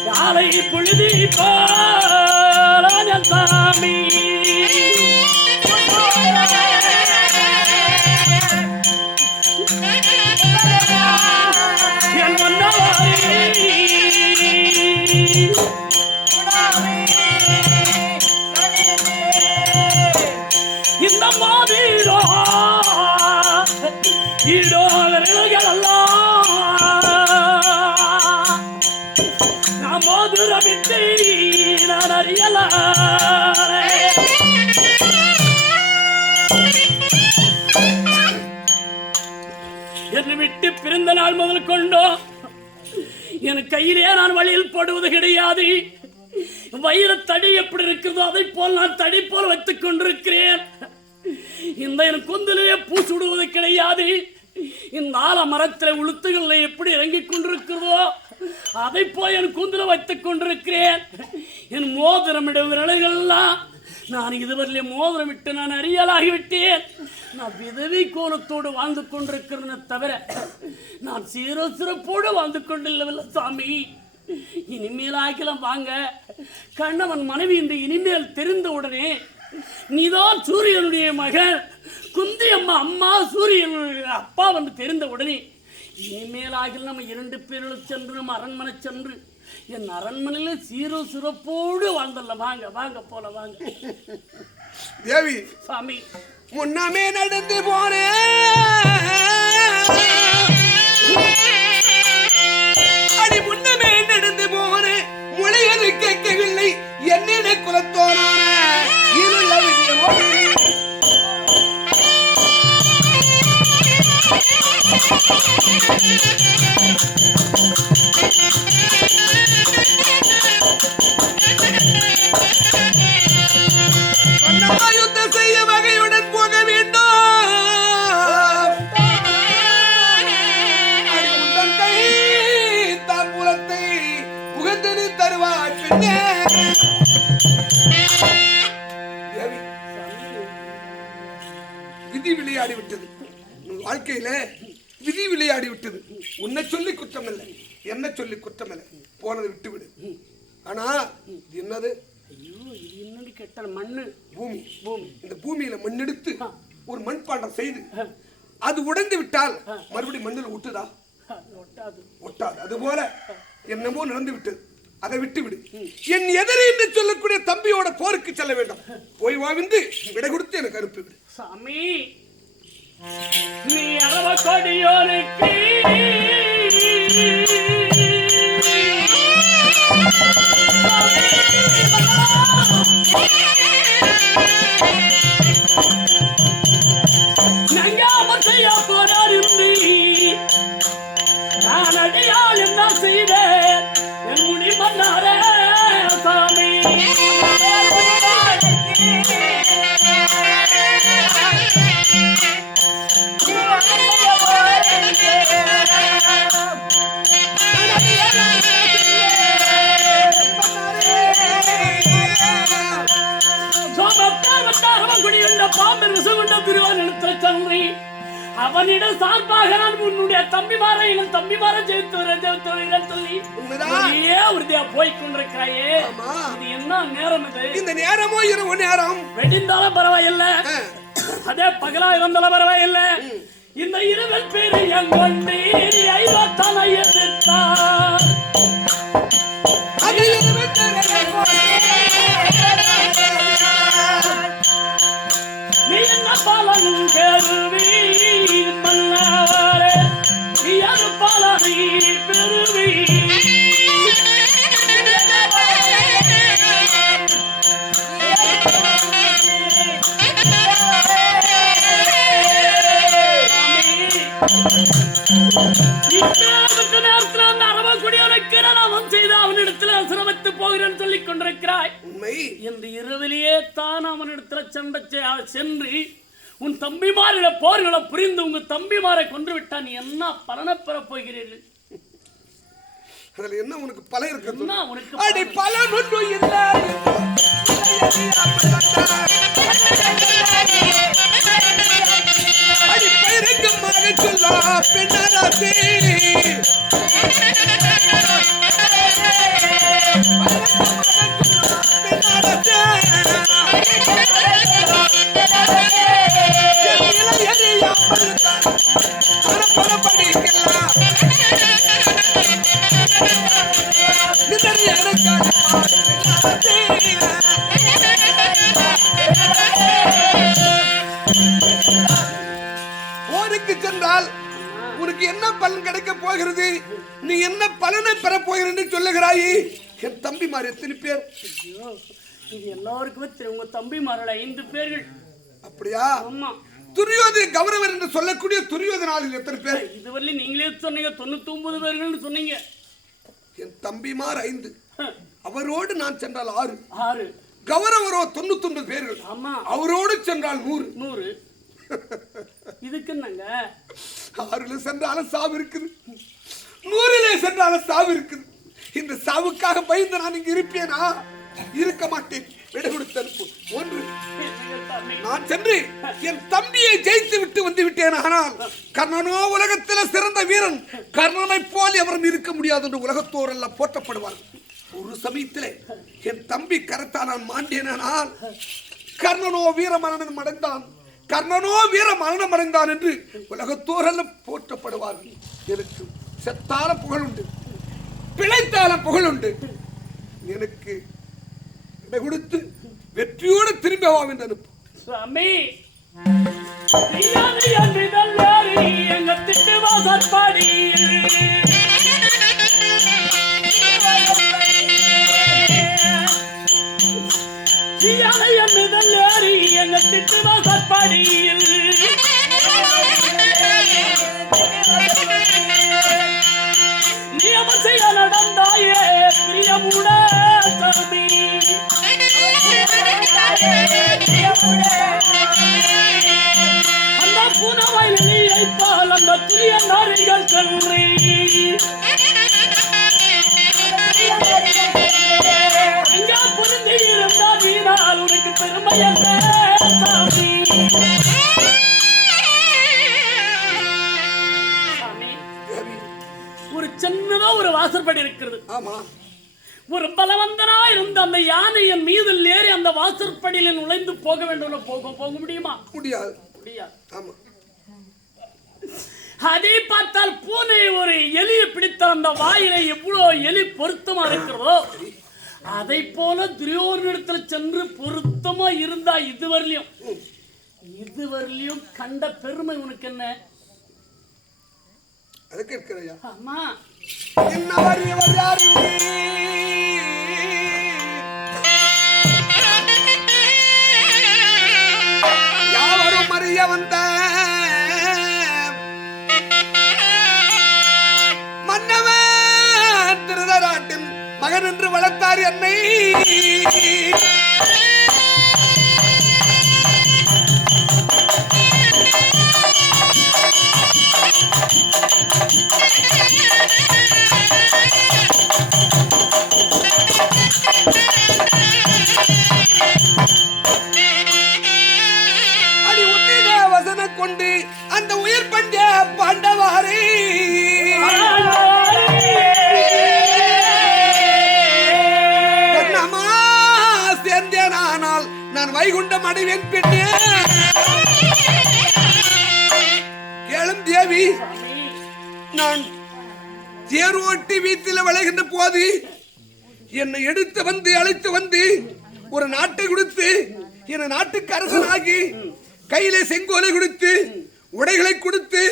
யாரை புழுதி சாமி இந்த மாதிரோ நான் மோதுர விட்டு நான் அறியல என்னை விட்டு பிறந்த நாள் முதல் கொண்டோ என் கையிலே நான் வழியில் போடுவது கிடையாது. வயிறு தடி எப்படி இருக்கிறதோ அதை போல் நான் தடி போல் வைத்துக் கொண்டிருக்கிறேன். இந்த என் குந்திலே பூசு விடுவது கிடையாது. இந்த ஆல மரத்தில் உளுத்துகள்ல எப்படி இறங்கிக் கொண்டிருக்கிறதோ அதை போய் என் குந்தில வைத்துக் கொண்டிருக்கிறேன். என் மோதிரமிடும் விரல்கள்லாம் நான் இதுவரையிலே மோதிரமிட்டு நான் அறியலாகிவிட்டேன். நான் விதவி கோலத்தோடு வாழ்ந்து கொண்டிருக்கிறேன்னு தவிர நான் சீர சிறப்போடு வாழ்ந்து கொண்டில்லை சாமி. இனிமேல் ஆக்கலாம் வாங்க. கண்ணவன் மனைவி என்று இனிமேல் தெரிந்த உடனே நீதான் சூரியனுடைய மகன், குந்தி அம்மா அம்மா சூரியனுடைய அப்பா வந்து தெரிந்த உடனே இனிமேல் ஆகல நம்ம 2 பேர்களும் சென்று நம்ம அரண்மனை சென்று என் அரண்மனையில சீரோ சிறப்போடு வாழ்ந்தல்ல. வாங்க வாங்க போல வாங்க. தேவி சாமி முன்னமே நடந்து போனே அடி முன்னமே நடந்து போனே முளையது கேட்கவில்லை என்னிட குலத்தோனான யுத்தம் செய்ய வகையுடன் போக வேண்டும். உந்தன் கை தாம்பூலத்தை உகந்தது தருவாய் பெண்ணே. விதி விளையாடி விட்டது வாழ்க்கையில, விதி விளையாடி விட்டது. உன்னை சொல்லி குற்றம் இல்லை, என்ன சொல்லி குற்றம் இல்லை, போனதை விட்டுவிடு. ஆனா என்னது கெட்ட மண்ணு பூமி. பூமி இந்த பூமியில மண்ணெடுத்து ஒரு மண்பாண்டம் செய்து அது உடைந்து விட்டால் மறுபடியும் மண்ணில் ஒட்டுதா? ஒட்டாது. அது போல என்னமோ நடந்து விட்டது. அதை விட்டு விடு. என் எதிரி என்று சொல்லக்கூடிய தம்பியோட போருக்கு செல்ல வேண்டும். போய் வாவிந்து விடை கொடுத்து எனக்கு அனுப்பிவிடு. சாமி, நீ அளவ கொடியோருக்கு நங்காமல் செய்ய போராடி நான் அடியால் என்ன செய்தேன் என் முடி பண்ணாரே சாமி. அவனிடம் சார்பாக நான் உன்னுடைய தம்பிமாரை ஜெயித்து சொல்லி உறுதியா போய்கொண்டிருக்கிறாயே. இது என்ன நேரம்? இது இந்த நேரமோ இரவு நேரம். வெடிந்தாலும் பரவாயில்லை, அதே பகலா இருந்தாலும் பரவாயில்லை. இந்த இரவில் பெரிய கொண்டு ஐவத்தான எதிர்த்தார் நீ என்ன பலன் கேள்வி மன்னாரே, நீ அது பலனை பெறுவி. நேரத்தில் அந்த அரவக்குடியவனுக்கு நான் செய்து அவனிடத்தில் சிரமத்து போகிறேன் சொல்லிக் கொண்டிருக்கிறாய். உண்மை. இந்த இரவிலேயே தான் அவனிடத்தில் சண்டை சென்று உன் தம்பிமாரிட போர்களை புரிந்து உங்க தம்பிமாரை கொன்று விட்டா நீ என்ன பலனை பெற போகிறீர்கள்? அதுல என்ன உனக்கு பல இருக்கு? உனக்கு அடி பலன் ஒன்றும் இல்லை. அடி பயிரங்கமாக சொல்லா பெண்ணாராசே, போருக்கு சென்றால் உனக்கு என்ன பலன் கிடைக்க போகிறது? நீ என்ன பலனை பெற போகிறது சொல்லுகிறாயே. என் தம்பிமார் எத்தனை பேர்? இது எல்லாருக்குமே தெரியும். உங்க தம்பிமாரோட 5 பேர்கள். அப்படியா? ஆமா. துரியோதன கௌரவர் என்று சொல்லக்கூடிய துரியோதனாளில் எத்தனை பேர்? இதுவரை நீங்களே சொன்னீங்க 99 பேர்கள் சொன்னீங்க. என் தம்பிமார் 5, அவரோடு நான் சென்றால் 6. கௌரவரோ 99 பேர்கள். ஆமா. அவரோடு சென்றால் 100. இதுக்கு என்னங்க? 6ல சென்றாலும் சாவு இருக்குது, 100லே சென்றாலும் சாவு இருக்குது. இந்த சாவுக்காக பயந்து நான் இங்கு இருப்பேனா? இருக்க மாட்டேன். விடை கொடுத்து அனுப்பு. 1, நான் சென்று என் தம்பியை ஜெயித்து விட்டு வந்து விட்டேன். ஆனால் கர்ணனோ உலகத்தில் சிறந்த வீரன், கர்ணனை போல் எவரும் இருக்க முடியாது என்று உலகத்தோர் எல்லாம் போற்றப்படுவார். ஒரு சமயத்திலே என் தம்பி கரத்தா நான் மாண்டேனால் கர்ணனோ வீர மரணம் அடைந்தான், கர்ணனோ வீர மரணம் அடைந்தான் என்று உலகத்தோர் எல்லாம் போற்றப்படுவார்கள். எனக்கு செத்தால புகழ் உண்டு, பிழைத்தால புகழ் உண்டு. எனக்கு விடை கொடுத்து வெற்றியோடு திரும்பி வா என்று அனுப்பு. சாமி, எங்க திட்டு வாசற்பாடி எங்க திட்டு வாசற்பாடியில் நியமம் செய்ய நடந்தாயே பிரியமுட சாமி. அந்த புனவயலியை பால் அந்த துரிய நாரிகள் சென்றி அங்க பொருந்தி இருந்தால் வீணால் உனக்கு பெருமை என்ன சாமி. ஒரு சின்னதா ஒரு வாசற்படி இருக்கிறது. ஆமா. ஒரு பலவந்தனா இருந்த அந்த யானையின் மீது ஏறி அந்த வாசற்படியில் நுழைந்து போக வேண்டும். போக முடியுமா? முடியாது. முடியாது. ஆமா. அதை பார்த்தால் பூனை ஒரு எலியை பிடித்த அந்த வாயிலை எவ்வளவு எலி பொருத்தமா இருக்கிறதோ அதை போல துரியோதனிடத்தில் சென்று பொருத்தமா இருந்தா இதுவரையிலும் கண்ட பெருமை உனக்கு என்ன? அதுக்கு இருக்கிறையா அம்மா இன்னவர் இவர் யாரு யாவரும் அறிய வந்த மன்னவன் திருதராட்டின் மகன் என்று வளர்த்தார் என்னை. அடி உன்னிட வசன கொண்டு அந்த உயிர் பஞ்ச பாண்டவாரே என்னமா சேர்ந்தேனானால் நான் வைகுண்டம் அடைவேன் பெண்ணே. கேளும் தேவி, நான் தேர் ஓட்டி வீட்டில் விளைகின்ற போது என்னை எடுத்து வந்து அழைத்து வந்து ஒரு நாட்டை கொடுத்து என் நாட்டுக்கு அரசனாகி கையிலே செங்கோலை கொடுத்து உடைகளை கொடுத்து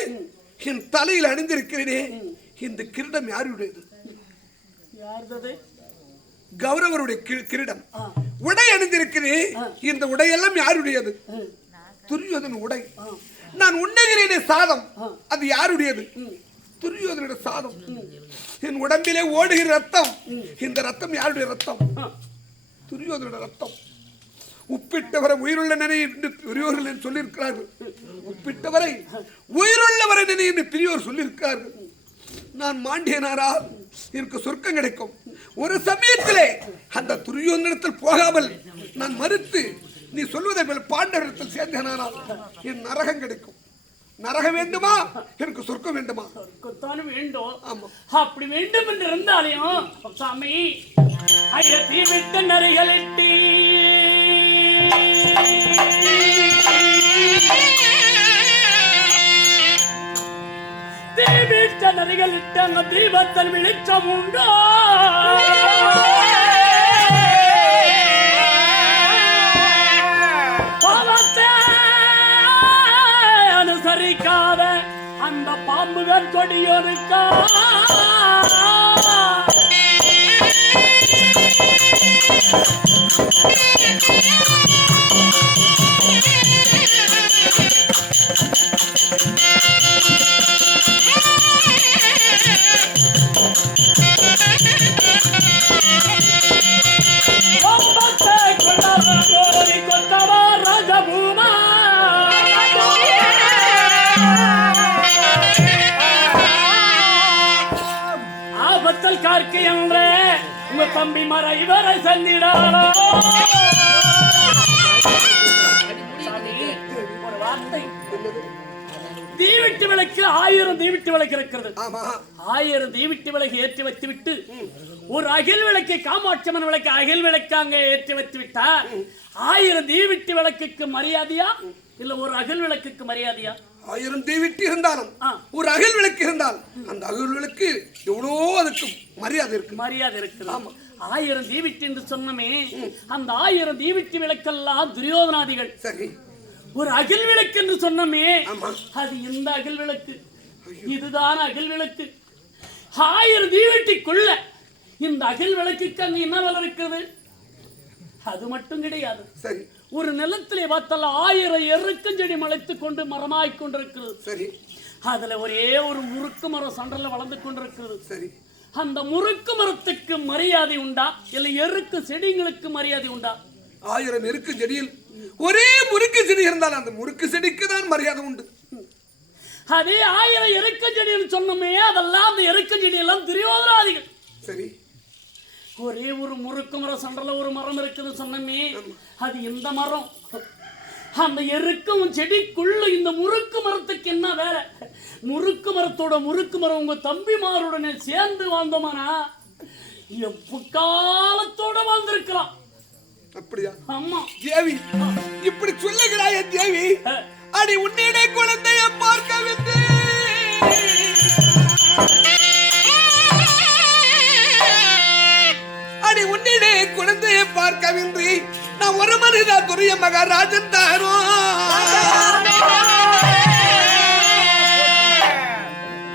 என் தலையில் அணிந்திருக்கிறேனே, இந்த கிரீடம் யாருடையது? கௌரவருடைய கிரீடம். உடை அணிந்திருக்கிறேன், இந்த உடையெல்லாம் யாருடையது? துரியோதன உடை. நான் உண்ணுகிறேனே சாதம், அது யாருடையது? துரியோதனுடைய சாதம். என் உடம்பிலே ஓடுகிற ரத்தம், இந்த ரத்தம் யாருடைய ரத்தம்? துரியோதனுடைய ரத்தம். உப்பிட்டவரை உயிருள்ள நினை என்று பெரியோர்கள் சொல்லியிருக்கிறார்கள். உப்பிட்டவரை உயிருள்ளவரை நினை என்று பெரியோர் சொல்லியிருக்கிறார்கள். நான் மாண்டியனாரால் எனக்கு சொர்க்கம் கிடைக்கும். ஒரு சமயத்திலே அந்த துரியோதனத்தில் போகாமல் நான் மறுத்து நீ சொல்வதை போல பாண்டவரிடத்தில் சேர்ந்தேனானால் என் நரகம் கிடைக்கும். நரகம் வேண்டுமா, எனக்கு சொர்க்கம் வேண்டுமா? சொர்க்கத்தானே வேண்டும். ஆமா, அப்படி வேண்டும் என்று இருந்தாலையும் சாமி ஐயத்தி விட்டு நரிகளிட்டி தீவிட்ட நரிகளிட்ட அந்த தீபத்தன் வெளிச்சம் உண்டோ அனுசரிக்காத அந்த பாம்புகள் கொடியோருக்கா கார்க்கு என்ற உங்க தம்பி மர இவரை சந்திடாரோ. ஒரு வார்த்தை, தீவிட்டு விளக்கு 1000 தீவிட்டு விளக்கு இருக்கிறது. 1000 தீவிட்டு விளக்கு ஏற்றி வைத்து விட்டு ஒரு அகில் விளக்கை காமாட்சம்மன் விளக்கு அகில் விளக்காங்க ஏற்றி வைத்து விட்டா 1000 தீவிட்டு விளக்குக்கு மரியாதையா இல்ல ஒரு அகில் விளக்குக்கு மரியாதையா? 1000 தீவிட்டு இருந்தாலும் ஒரு அகல் விளக்கு இருந்தால் அந்த அகல் விளக்கு எவ்வளோ அதுக்கு மரியாதை இருக்கு. மரியாதை இருக்கு. 1000 தீவிட்டு என்று சொன்னமே, அந்த 1000 தீவிட்டு விளக்கெல்லாம் துரியோதனாதிகள். சரி, ஒரு அகில் விளக்கு என்று சொன்னமே, அது இந்த அகில் விளக்கு, இதுதான் அகில் விளக்கு. 1000 தீவிட்டிக்குள்ள இந்த அகில் விளக்குக்கு அங்க என்ன வேலை இருக்கிறது? அது மட்டும் கிடையாது. சரி, ஒரு நிலத்திலே பார்த்தால் 1000 எருக்கும் செடி மலைத்துக் கொண்டு மரமாய்க் கொண்டிருக்கிறது. சரி, அதுல ஒரே ஒரு முறுக்கு மரம் சண்டல வளர்ந்து கொண்டிருக்கிறது. சரி, அந்த முறுக்கு மரத்துக்கு மரியாதை உண்டா இல்ல எருக்கு செடிகளுக்கு மரியாதை உண்டா? 1000 எருக்கு செடியில் ஒரே முறுக்கு செடி இருந்தால் அந்த முறுக்கு செடிக்கு தான் மரியாதை உண்டு. அதே 1000 எருக்கு செடின்னு சொன்னோமே, அதெல்லாம் அந்த எருக்கு செடி எல்லாம் துரியோதனாதிகள். சரி, ஒரே ஒரு முறுக்கு மரம் சண்டல ஒரு மரம் இருக்குது சொன்னமே, அது இந்த மரம். அந்த எருக்கும் செடிக்குள்ள இந்த முறுக்கு மரத்துக்கு என்ன வேலை? முறுக்கு மரத்தோட முறுக்கு மரம் உங்க தம்பிமாருடனே சேர்ந்து வாழ்ந்தோமானா எக்காலத்தோட வாழ்ந்திருக்கலாம். அப்படியா? ஆமா தேவி, இப்படி சொல்லுகிறாய தேவி. அடி உன்னிட குழந்தைய பார்க்க வந்து பார்க்கவின்றி நான் ஒரு மனிதா துரிய மகாராஜன் தானோ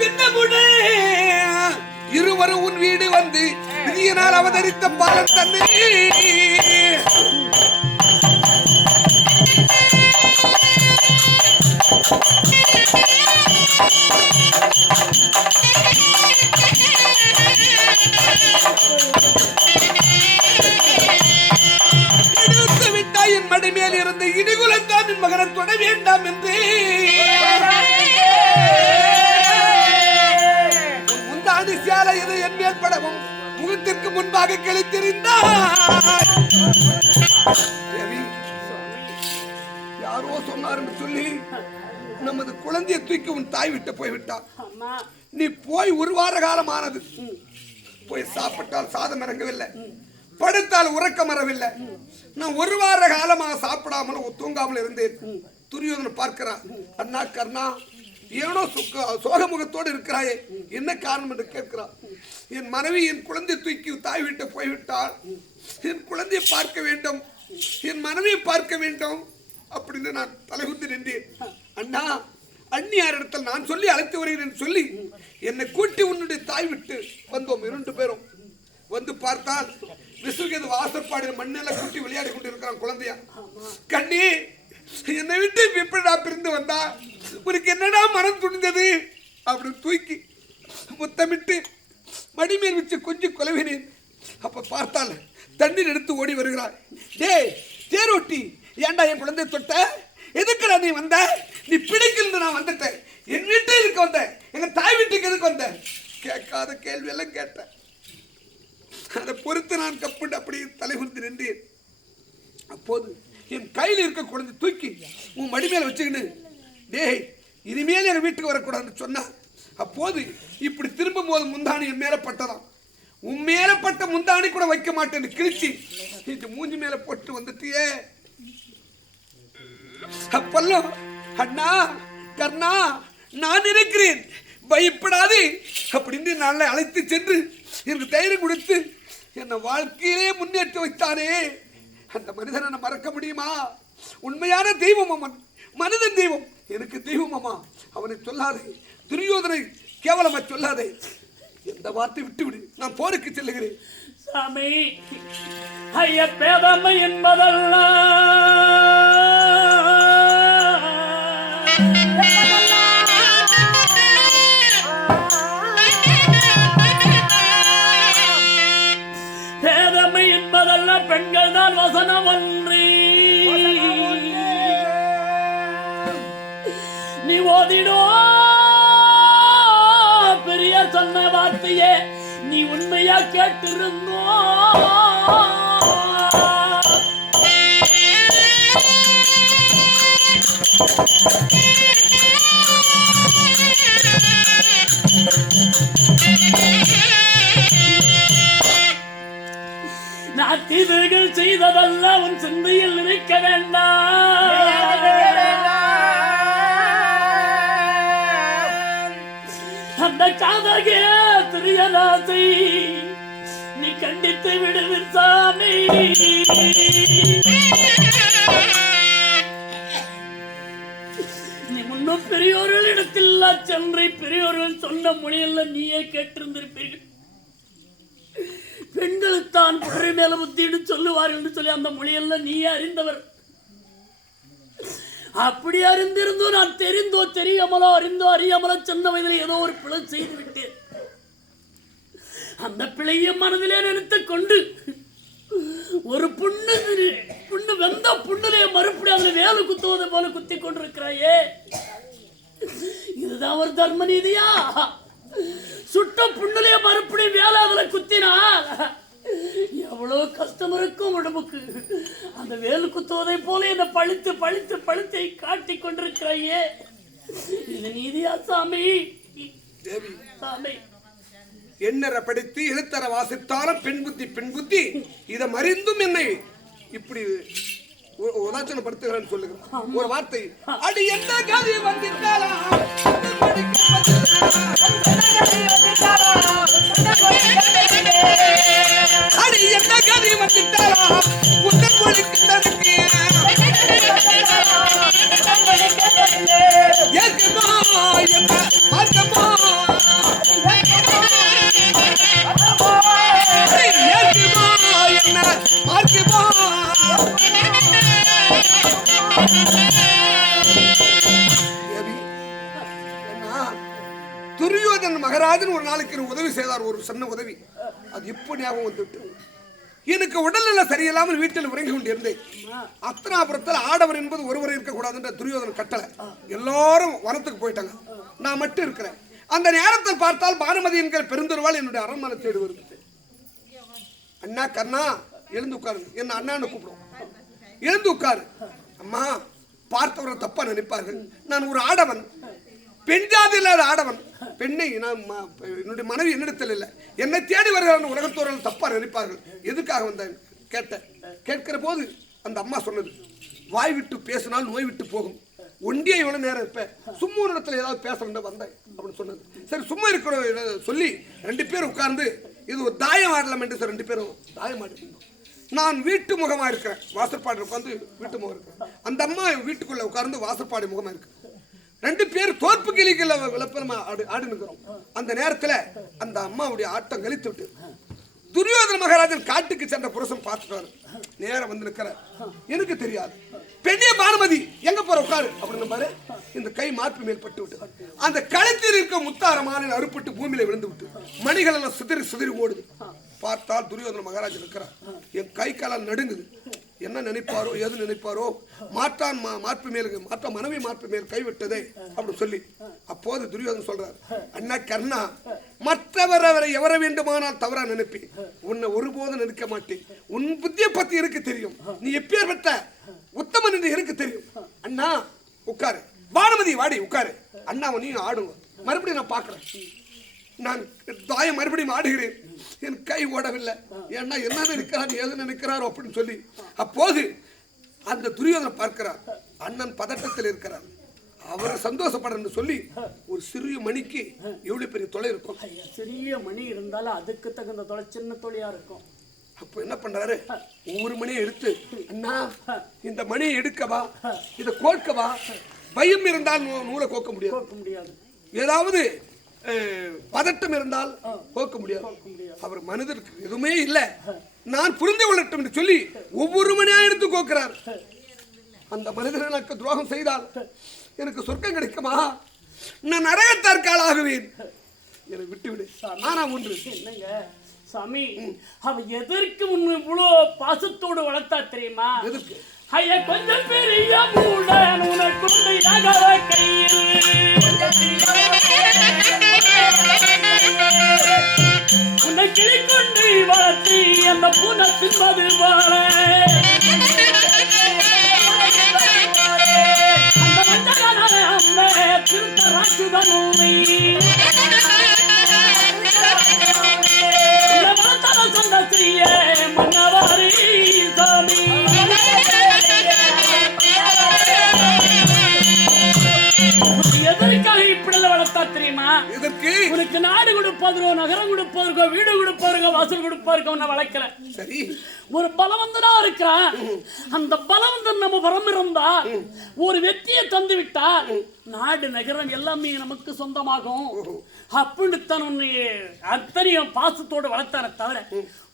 பின்னமுடே இருவரும் உன் வீடு வந்து விதியினால் அவதரித்த பாலன் தன்னை என் மடி மேல் இருந்து இடிகுலந்தான் என் மகனை தொட வேண்டாம் என்று முந்தாடி சாலை எது என் மேல் படவும் முகத்திற்கு முன்பாக கிழித்திருந்தார். யாரோ சொன்னார் என்று சொல்லி நமது குழந்தையை தூக்கி உன் தாய் விட்டு போய்விட்டார். நீ போய் ஒரு வார காலம் ஆனது. போய் சாப்பிட்டால் சாதம் இறங்கவில்லை, படுத்தால் உறக்கம் வரவில்லை. நான் ஒரு வார காலமாக சாப்பிடாமல் தூங்காமல் இருந்தேன். துரியோதனன் பார்க்கிறான், அண்ணா கர்ணா ஏனோ சோகமுகத்தோடு இருக்கிறாயே, என்ன காரணம் என்று கேட்கிறான். என் மனைவி என் குழந்தை தூக்கி தாய் விட்டு போய்விட்டால் என் குழந்தையை பார்க்க வேண்டும், என் மனைவியை பார்க்க வேண்டும் அப்படின்னு நான் தலைகுந்து நின்றேன். அண்ணா அந்நியார் இடத்தில் நான் சொல்லி அழைத்து வருகிறேன் சொல்லி என்னை கூட்டி உன்னுடைய தாய் விட்டு வந்தோம். 2 பேரும் வந்து பார்த்தால் விசுகது வாசற்பாடியில் மண்ணெல்லாம் கூட்டி விளையாடி கொண்டு இருக்கிறான் குழந்தையா. கண்ணி என்னை விட்டு எப்படிடா பிரிந்து வந்தா, உனக்கு என்னடா மனம் துணிந்தது அப்படின்னு தூக்கி முத்தமிட்டு மடிமேல் வச்சு கொஞ்சம் குலவினேன். அப்ப பார்த்தால் தண்ணீர் எடுத்து ஓடி வருகிறார். டேய் தேரோட்டி, ஏன்டா என் குழந்தைய தொட்ட? எதுக்குடா நீ வந்த? நீ பிடிக்கல, நான் வந்துட்டேன். என் வீட்டை இருக்க வந்தேன், எங்க தாய் வீட்டுக்கு எதுக்கு வந்தேன்? கேட்காத கேள்வி எல்லாம் கேட்டேன். அதை பொறுத்து நான் கப்புண்டு அப்படி தலைகுந்து நின்றேன். அப்போது என் கையில் இருக்க குழந்தை தூக்கி உன் மடி மேல வச்சுக்கின்னு, டேய் இனிமேல் என் வீட்டுக்கு வரக்கூடாதுன்னு சொன்னா. அப்போது இப்படி திரும்பும் போது முந்தாணி என் மேல பட்டதாம். உன் மேல பட்ட முந்தாணி கூட வைக்க மாட்டேன்னு கிழிச்சி இது மூஞ்சி மேல போட்டு வந்துட்டியே. அப்பெல்லாம் அண்ணா கர்ணா நான் இருக்கிறேன், பயப்படாது அப்படின்னு நான் அழைத்து சென்று எனக்கு தைரியம் கொடுத்து என்னை வாழ்க்கையிலே முன்னேற்றி வைத்தானே, அந்த மனிதனை மறக்க முடியுமா? உண்மையான தெய்வம் அவன், மனிதன் தெய்வம், எனக்கு தெய்வம் அம்மா. அவனை சொல்லாதே, துரியோதனை கேவலமா சொல்லாதே, எந்த வார்த்தை விட்டுவிடு, நான் போருக்கு செல்லுகிறேன். சாமி ஐய பேதமை என்பதல்ல பெண்கள் தான் வசனம் ஒன்றி நீ ஓதிடோ பெரிய சொன்ன வார்த்தையே நீ உண்மையா கேட்டிருந்தோ. நான் தீதுகள் செய்ததல்ல உன் சிந்தையில் நினைக்க வேண்டாம். அந்த காதகே திரியராசை நீ கண்டித்து விடுவின் சாமி. நீ முன்னும் பெரியோர்கள் இடத்தில் சென்று பெரியோர்கள் சொன்ன மொழியெல்லாம் நீயே கேட்டிருந்திருப்பீர்கள். பெண்களுத்தான் புடரை மேல புத்தின்னு சொல்லுவார்கள் என்று சொல்லி அந்த மொழியெல்லாம் நீயே அறிந்தவர். அப்படி அறிந்திருந்தோ நான் தெரிந்தோ தெரியாமலோ அறிந்தோ அறியாமலோ சின்ன வயதில் ஏதோ ஒரு பிழை செய்து விட்டேன். அந்த பிழையை மனதிலே நினைத்துக் கொண்டு ஒரு புண்ணு வெந்த புண்ணிலே மறுபடியும் அதுல வேலு குத்துவதை போல குத்தி கொண்டிருக்கிறாயே, இதுதான் ஒரு தர்ம நீதியா? சுட்ட புண்ணிலே மறுபடியும் வேலை அதுல குத்தினால் எவ்வளவு கஷ்டம் இருக்கும் உடம்புக்கு. அந்த வேலு குத்துவதை போல என்ன பழுத்து பழுத்து பழுத்தை காட்டி கொண்டிருக்கிறாயே, இது நீதியா சாமி? சாமி எண்ணற படித்து எழுத்தர வாசித்தாலும் பெண் புத்தி இதை மறிந்தும் என்னை இப்படி உதாசனப்படுத்துகிறேன்னு சொல்லுகிறேன். ஒரு வார்த்தை, அடி என்ன கதி வந்திருந்தாலும் அடி என்ன கதி வந்துட்டாலும் துரியோதன மகாராஜன் ஒரு நாளைக்கு உதவி செய்தார், ஒரு சின்ன உதவி. அது இப்போ ஞாபகம் வந்துட்டு, எனக்கு உடல்நல சரியில்லாமல் வீட்டில் உறங்கி கொண்டிருந்தேன். அஸ்தினாபுரத்தில் ஆடவர் என்பது ஒருவர் இருக்கக்கூடாதுன்ற துரியோதன கட்டளை. எல்லாரும் வனத்துக்கு போயிட்டாங்க, நான் மட்டும் இருக்கிறேன். அந்த நேரத்தில் பார்த்தால் பானுமதி என்கிற பெருந்தொருவாள் என்னுடைய அரண்மனை தேடி வருது. அண்ணா கண்ணா எழுந்து உட்காரு, என்ன அண்ணான்னு கூப்பிடும். எழுந்து உட்காரு. அம்மா, பார்த்தவரை தப்பா நினைப்பார்கள், நான் ஒரு ஆடவன், பெண் ஜாதி இல்லாத ஆடவன். பெண்ணை நான் என்னுடைய மனைவி என்னிடத்தில் இல்லை, என்னை தேடி வருகிறான் உலகத்தோர்கள் தப்பா நினைப்பார்கள். எதுக்காக வந்தேன் கேட்டேன். கேட்கிற போது அந்த அம்மா சொன்னது, வாய் விட்டு பேசினால் நோய் விட்டு போகும், ஒண்டியே இவ்வளவு நேரம் இருப்பேன், சும்மா ஒரு இடத்துல ஏதாவது பேசணும் வந்தேன் அப்படின்னு சொன்னது. சரி சும்மா இருக்கிற சொல்லி 2 பேரும் உட்கார்ந்து இது ஒரு தாயம் ஆடலாம் என்று 2 பேரும் தாயம் ஆடிருந்தோம். நான் வீட்டு முகமா இருக்கிறேன், வாசற்பாடு உட்கார்ந்து வீட்டு முகம் இருக்கிறேன். அந்த அம்மா வீட்டுக்குள்ள உட்கார்ந்து வாசற்பாடு முகமா இருக்கு. 2 பேர் தோற்பு கிளிகள விளப்பமா ஆடி நிற்கிறோம். அந்த நேரத்துல அந்த அம்மாவுடைய ஆட்டம் கழித்து விட்டு துரியோதன மகாராஜன் காட்டுக்கு சென்ற புருஷன் பார்த்துட்டாரு. நேரம் வந்து நிற்கிறார். எனக்கு தெரியாது, பெண்ணிய பானுமதி எங்க போற உட்காரு அப்படின்னு பாரு. இந்த கை மார்பு மேல் பட்டு விட்டு அந்த கழுத்தில் இருக்க முத்தாரமான அறுப்பட்டு பூமியில விழுந்து விட்டு மணிகள் எல்லாம் சிதறி ஓடுது. பார்த்தால் துரியோதன மகாராஜன் இருக்கிறார். என் கை காலால் நடுங்குது. என்ன நினைப்பாரோ எது நினைப்பாரோ, மாற்றான் மார்பு மேல் மாற்ற மனைவி மார்பு மேல் கைவிட்டதே அப்படின்னு சொல்லி அப்போது துரியோதன் சொல்றார், அண்ணா கர்ணா, மற்றவரை எவரை வேண்டுமானால் தவறா நினைப்பி, உன்னை ஒருபோதும் நினைக்க மாட்டேன். உன் புத்தியை பத்தி எனக்கு தெரியும், நீ எப்பேர் பெற்ற உத்தமன் என்று எனக்கு தெரியும். அண்ணா உட்காரு, பானுமதி வாடி உட்காரு. அண்ணா நீயும் ஆடுங்க, மறுபடியும் நான் பார்க்கிறேன். நான் தாயம் மறுபடியும் ஆடுகிறேன். என் கை ஓடவில்லை. ஏன்னா என்ன நினைக்கிறார் ஏது நினைக்கிறாரோ அப்படின்னு சொல்லி அப்போது அந்த துரியோதனை பார்க்கிறார். அண்ணன் பதட்டத்தில் இருக்கிறார், அவர் சந்தோஷப்பட சொல்லி ஒரு சிறிய மணிக்கு எவ்வளவு பெரிய தொலை இருக்கும். சிறிய மணி இருந்தாலும் அதுக்கு தகுந்த தொலை சின்ன தொலையா இருக்கும். அப்போ என்ன பண்றாரு, ஒவ்வொரு மணியை எடுத்து, அண்ணா இந்த மணியை எடுக்கவா, இதை கோர்க்கவா, பயம் இருந்தால் நூலை கோக்க முடியாது, ஏதாவது பதட்டம் இருந்தால் கோக்க முடியாது. அவர் மனிதருக்கு எதுவுமே இல்லை, நான் புரிந்து கொள்ளட்டும் என்று சொல்லி ஒவ்வொரு மணியா எடுத்து கோக்கிறார். அந்த மனிதர் எனக்கு துரோகம் செய்தால் எனக்கு சொர்க்கம் கிடைக்குமா, நான் நரகத்தார்கால் ஆகுவேன், என்னை விட்டுவிடு. ஆனா ஒன்று என்னங்க சாமி, அவ எதற்கு உன்னை இவ்வளோ பாசத்தோடு வளர்த்தா தெரியுமா? எதற்கு? ஐயா கொஞ்சம் பெரிய மூடன் உனக்குண்டு நகர கையில் உன்னை கிளி கொண்டு வளர்த்தி அந்த பூனை தின்பது போல அந்த மஞ்சளான அம்மே திருத்த ராட்சுதன் உண்மை மன்னவாரி சாமி எதற்காக இப்படி வளர்த்தா தெரியுமா? எதற்கு? உனக்கு நாடு கொடுப்பதற்கோ நகரம் கொடுப்பதற்கோ வீடு கொடுப்பதற்கோ வாசல் கொடுப்பதற்கோ உன்னை வளர்க்கல. சரி, ஒரு பலவந்தனா இருக்கிறான். அந்த பலவந்தன் நம்ம வரம் இருந்தா ஒரு வெற்றியை தந்து விட்டால் நாடு நகரம் எல்லாமே நமக்கு சொந்தமாகும். அப்படித்தான் உன்னை அத்தனையும் பாசத்தோடு வளர்த்தான தவிர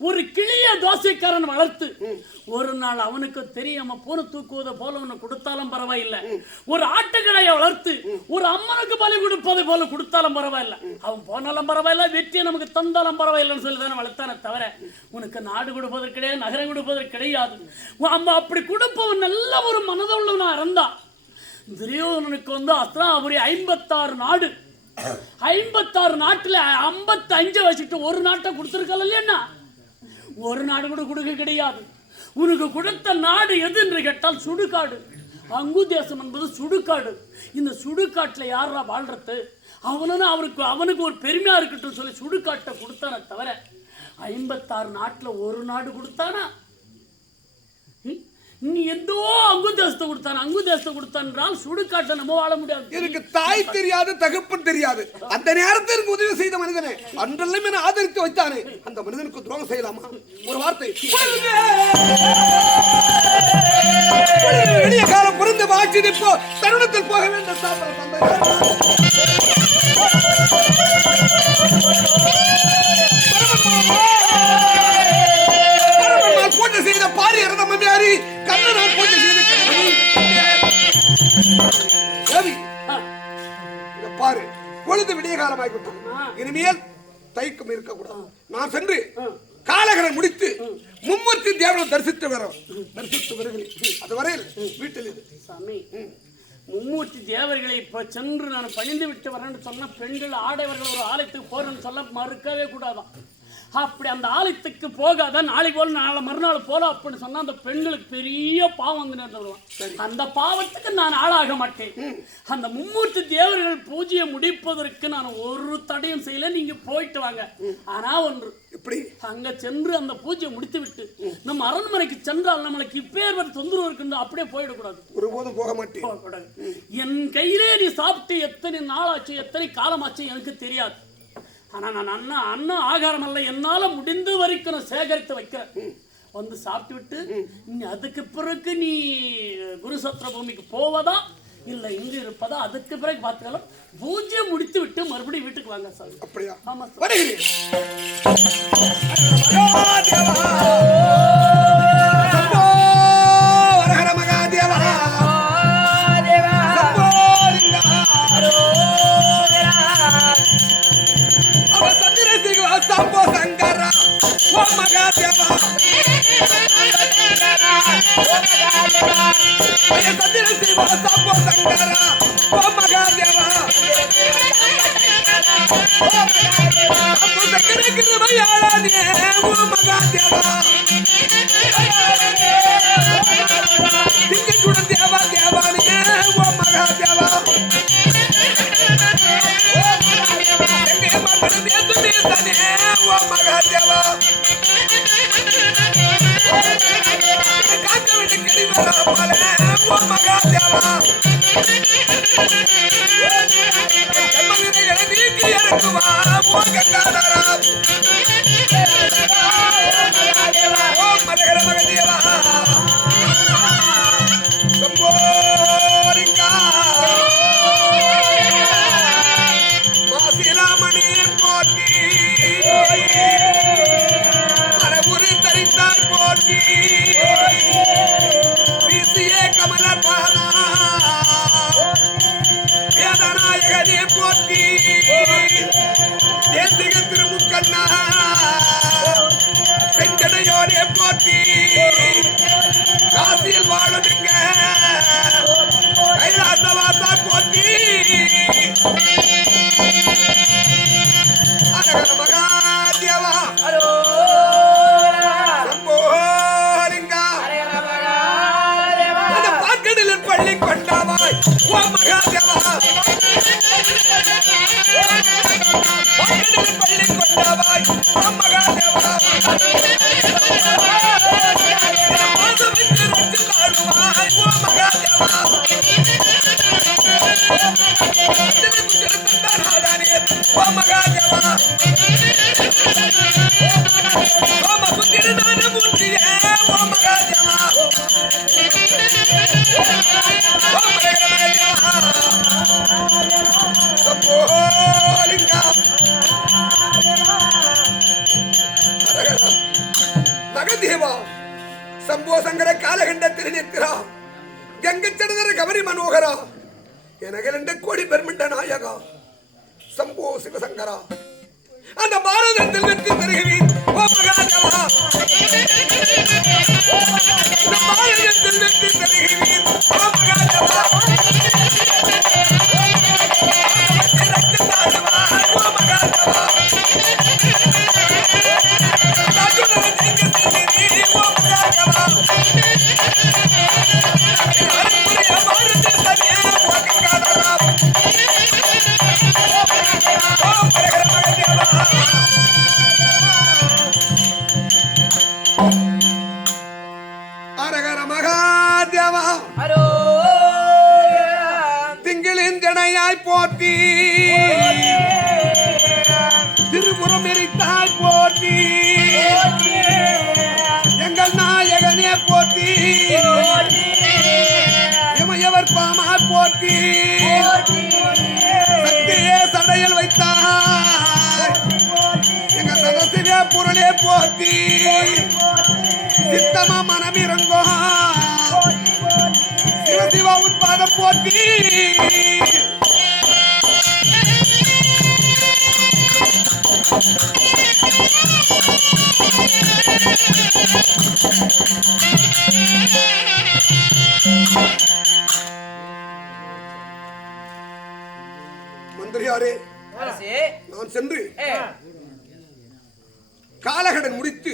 ஒரு கிளிய தோசைக்காரன் வளர்த்து ஒரு நாள் அவனுக்கு தெரியாம போன தூக்குவதை போல ஒண்ணு கொடுத்தாலும் பரவாயில்லை, ஒரு ஆட்டுக்கடையை வளர்த்து ஒரு அம்மனுக்கு பலி கொடுப்பதை போல கொடுத்தாலும் பரவாயில்ல, அவன் போனாலும் பரவாயில்ல, வெற்றியை நமக்கு தந்தாலும் பரவாயில்லைன்னு சொல்லி தானே வளர்த்தான தவிர உனக்கு நாடு கொடுப்பதற்கு கிடையாது, நகரம் கொடுப்பதற்கு கிடையாது. அப்படி கொடுப்பவன் நல்ல ஒரு மனதுள்ளவனா இருந்தா துரியோதனனுக்கு அஸ்தினாபுரி 56 நாடு, 56 நாட்டுல 55 வச்சுட்டு ஒரு நாட்டை கொடுத்துருக்கல இல்லையா? ஒரு நாடு கூட கொடுக்க கிடையாது. உனக்கு கொடுத்த நாடு எது என்று கேட்டால் சுடுகாடு. அங்கு தேசம் என்பது சுடுகாடு. இந்த சுடுகாட்டுல யாரா வாழ்றது? அவனுக்கு ஒரு பெருமையா இருக்கட்டும் சொல்லி சுடுகாட்டை கொடுத்தானே தவிர 56 நாட்டுல ஒரு நாடு கொடுத்தானா? நீ எந்தோ அங்கு தேசத்தை கொடுத்தான் சுடுகாட்டை நம்ம வாழ முடியாது. எனக்கு தாய் தெரியாது, தகப்பன் தெரியாது. அந்த நேரத்தில் உதவி செய்த மனிதனை அன்றெல்லாம் என ஆதரித்து வைத்தானே, அந்த மனிதனுக்கு துரோகம் செய்யலாமா? ஒரு வார்த்தை, வெளிய காலம் புரிந்து வாட்சி இப்போ தருணத்தில் போக வேண்டும். பூஜை செய்த பாரி இறந்த மம்மியாரி கண்ணனால் பூஜை செய்த பாரு, பொழுது விடிய காலமாகிவிட்டது. இனிமேல் தயக்கம் இருக்கக்கூடாது. நான் சென்று காலகரை முடித்து மும்மூர்த்தி தேவனை தரிசித்து வருகிறேன். அதுவரையில் வீட்டில் இது சாமி, மும்மூர்த்தி தேவர்களை இப்ப சென்று நான் பணிந்து விட்டு வரேன்னு சொன்ன பெண்கள் ஆடவர்கள் ஒரு ஆலயத்துக்கு போறேன்னு சொல்ல மறுக்கவே கூடாதான். அப்படி அந்த ஆலயத்துக்கு போகாத நாளைக்கு போல நாளை மறுநாள் போல அப்படின்னு சொன்னா அந்த பெண்களுக்கு பெரிய பாவம் வந்து நேர்ந்துடுவான். அந்த பாவத்துக்கு நான் ஆளாக மாட்டேன். அந்த மும்மூர்த்தி தேவர்கள் பூஜையை முடிப்பதற்கு நான் ஒரு தடையும் செய்யல. நீங்க போயிட்டு வாங்க. ஆனா ஒன்று, இப்படி அங்க சென்று அந்த பூஜையை முடித்து விட்டு நம்ம அரண்மனைக்கு சென்றால் நம்மளுக்கு இப்பேற்பட்ட தொந்தரவு இருக்குன்னு அப்படியே போயிடக்கூடாது. ஒருபோதும் போக மாட்டேன். என் கையிலே நீ சாப்பிட்டு எத்தனை நாளாச்சு எத்தனை காலமாச்சு எனக்கு தெரியாது. ஆனா நான் அண்ணா ஆகாரம் அல்ல, என்னால முடிந்த வரைக்கும் நான் சேகரித்து வைக்கிறேன். வந்து சாப்பிட்டு விட்டு அதுக்கு பிறகு நீ குருசத்திர பூமிக்கு போவதா இல்ல இங்க இருப்பதா அதுக்கு பிறகு பார்த்துக்கலாம். பூஜை முடித்து விட்டு மறுபடியும் வீட்டுக்கு வாங்க சார். அப்படியா? ஆமா சார். சம்போ சங்கர காலகண்ட திருநேத்திரா கங்கச்சடதர கவரி மனோகரா எனக்கு 2 கோடி பெருமிண்ட நாயகா சம்போ சிவசங்கரா அந்த பாரதத்தில் வெற்றி பெறுகிறேன். ஓ மகாதேவா, இந்த பாரதத்தில் வெற்றி பெறுகிறேன். ஓ மகாதேவா, போற்றி திருபுறம் எரித்தாய் போற்றி எங்கள் நாயகனே போற்றி இமையவர் பாமா போற்றி சக்தியே சடையில் வைத்தாய் எங்க சதசிவே பொருளே போற்றி சித்தமா மனமிறங்கோ சிவசிவா உன் பாதம் போற்றி மந்திரியாரே, நான் சென்று காலகடன் முடித்து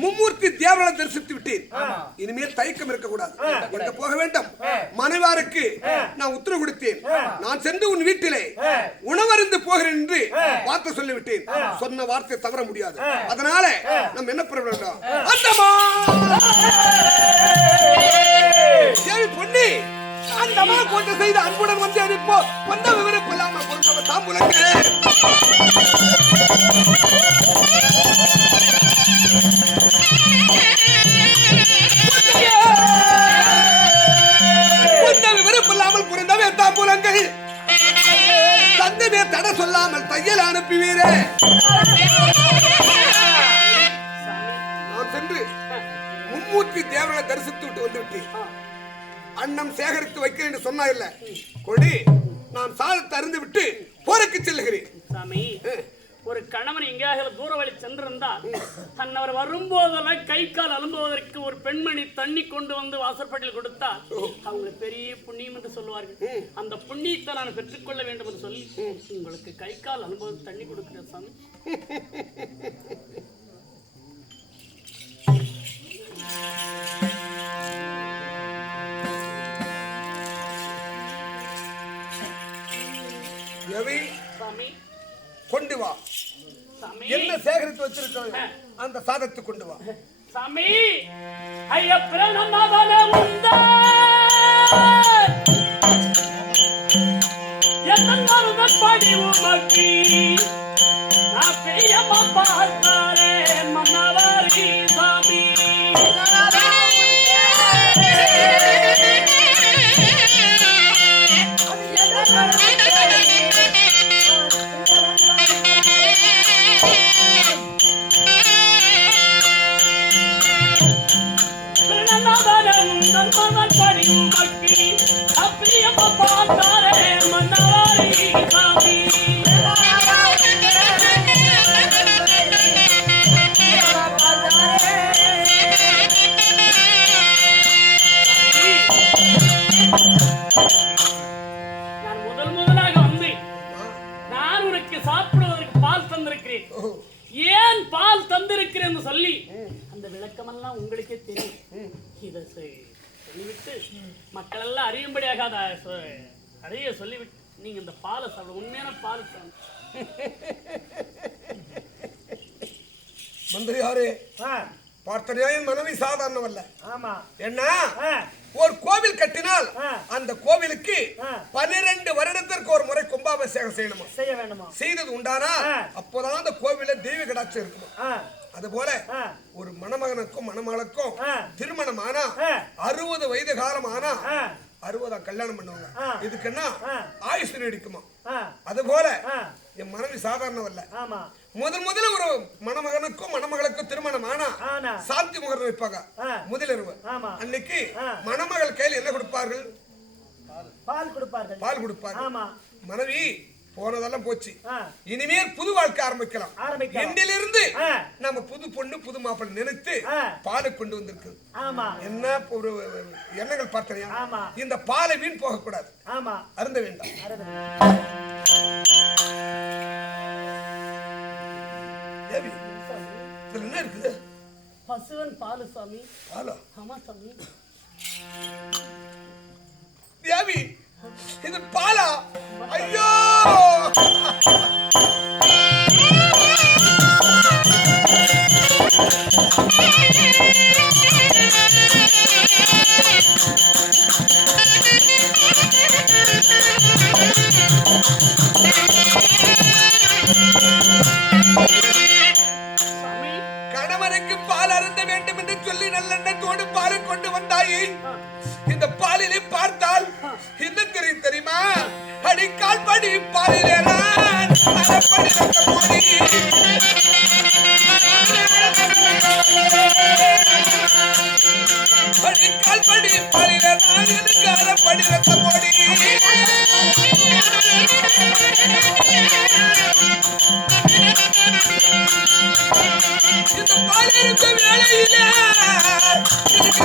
மும்மூர்த்தி தேவனை தரிசித்து விட்டேன். இனிமேல் தயக்கம் இருக்கக்கூடாது. எங்க போக வேண்டும்? மனைவாருக்கு நான் உத்தரவு கொடுத்தேன். நான் சென்று உன் வீட்டிலே உணவருந்து போகிறேன் என்று வார்த்தை சொல்லிவிட்டேன். சொன்ன வார்த்தை தவற முடியாது. அதனால நம்ம என்ன பண்ண வேண்டும்? பொன்னி அந்த அம்மா போட்டு செய்த அன்புடன் வந்து அனுப்போ வந்த விவரம் கொள்ளாமல் பொறுத்தவ தாம்புலங்க விருப்பமில்லாமல் புரிந்தவே தாம்பூலங்கள் தந்தமே தடை சொல்லாமல் தையல் அனுப்புவீரே. நான் சென்று மும்மூர்த்தி தேவனை தரிசித்து விட்டு வந்துவிட்டேன். அன்னம் சேகரித்து வைக்கிறேன் என்று சொன்னா இல்ல கொடி. நான் சாதத்தை அருந்து விட்டு போருக்கு செல்லுகிறேன். சாமி, ஒரு கணவன் எங்கேயாவது தூர வழி சென்றிருந்தால் தன்னவர் வரும்போதெல்லாம் கை கால் அலும்புவதற்கு ஒரு பெண்மணி தண்ணி கொண்டு வந்து வாசற்பட்டியில் கொடுத்தால் அவங்களுக்கு பெரிய புண்ணியம் என்று சொல்லுவார்கள். அந்த புண்ணியத்தை நான் பெற்றுக்கொள்ள வேண்டும் என்று சொல்லி உங்களுக்கு கை கால் அலும்புவது தண்ணி கொடுக்கிறேன் சாமி. சாமி கொண்டு வா. என்ன சேகரித்து வச்சிருக்கோம் அந்த சாதத்தை கொண்டு வா. சாமி ஐயா பிரணமாவன உண்டா என்னன் பாடி உமக்கி நான் பெரியம்மா பார்த்தாரே மன்னவாரி சாமி. ஏன் பால் தந்திருக்கிறேன் சொல்லி அந்த விளக்கமெல்லாம் உங்களுக்கே தெரியும். இதை சொல்லிவிட்டு மக்கள் எல்லாம் அறியும்படியாக அதைய சொல்லிவிட்டு நீங்க இந்த பாலை சாப்பிட உண்மையான பால் மந்திரியாரே, பார்த்தனையாயின் மனைவி சாதாரணமல்ல. என்ன ஒரு கோவில் கட்டினால் அந்த கோவிலுக்கு 12 வருடத்திற்கு ஒரு முறை கும்பாபிஷேகம் செய்யணுமா? செய்தது உண்டானா அப்போதான் அந்த கோவில தெய்வ கடாட்சி இருக்குமா? அதுபோல ஒரு மணமகனுக்கும் மணமகளுக்கும் திருமணம் ஆனா 60 வயது காலம் ஆனா 60 கல்யாணம் பண்ணுவாங்க. இதுக்கு என்ன ஆயுசு நீடிக்குமா? அதுபோல என் மனைவி சாதாரணமல்ல. முதல்ல ஒரு மணமகனுக்கும் மணமகளுக்கும் திருமணம் ஆனா சாந்தி முகூர்த்தம் வைப்பாங்க. முதலிரவு அன்னைக்கு மணமகள் கையில் என்ன கொடுப்பார்கள்? பால் கொடுப்பார்கள். மனைவி போனதெல்லாம் போச்சு, இனிமேல் புது வாழ்க்கை ஆரம்பிக்கலாம். இன்றிலிருந்து நம்ம புது பொண்ணு புது மாப்பிள்ளை நினைத்து பாலை கொண்டு வந்திருக்கு. என்ன ஒரு எண்ணங்கள் பார்த்தனையா? இந்த பாலை வீண் போக கூடாது, அருந்த வேண்டாம். என்ன இருக்குது? பசுவன் பாலு சாமி. பாலா? ஆமா சாமி. தேவி, இது பாலா? ஐயோ! கணவனுக்கு பால் அருந்த வேண்டும் என்று சொல்லி நல்லெண்ணத்தோடு பாலை கொண்டு வந்தாயே. இந்த பாலிலே பார்த்தால் என்ன தெரியுமா? அடிக்கால் படி பாலிலே அடிக்கால் படி பாலிலே எனக்கு அறப்படி ரத்த போடி. இந்த பால் இருக்க வேளையில எனக்கு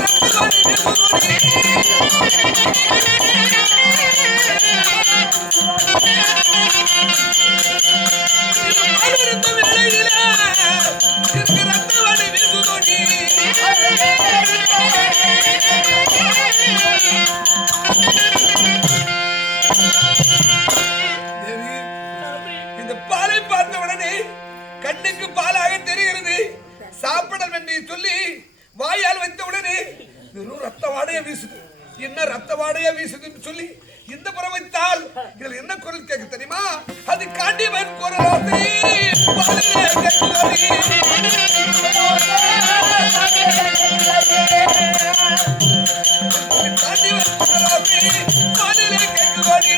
தேவி, இந்த பாலை பார்த்த உடனே கண்ணுக்கு பாலாக தெரிகிறது. சாப்பிட என்று சொல்லி வாயால் வைத்த உடனே வெறும் ரத்த வாடையா வீசுது. என்ன ரத்த வாடையா வீசுதுன்னு சொல்லி இந்த புறம் வைத்தால் இதுல என்ன குரல் கேட்க தெரியுமா? அது காண்டிவன் குரலாசி காண்டிவன் குரலாசி பாலிலே கேட்குவாடி.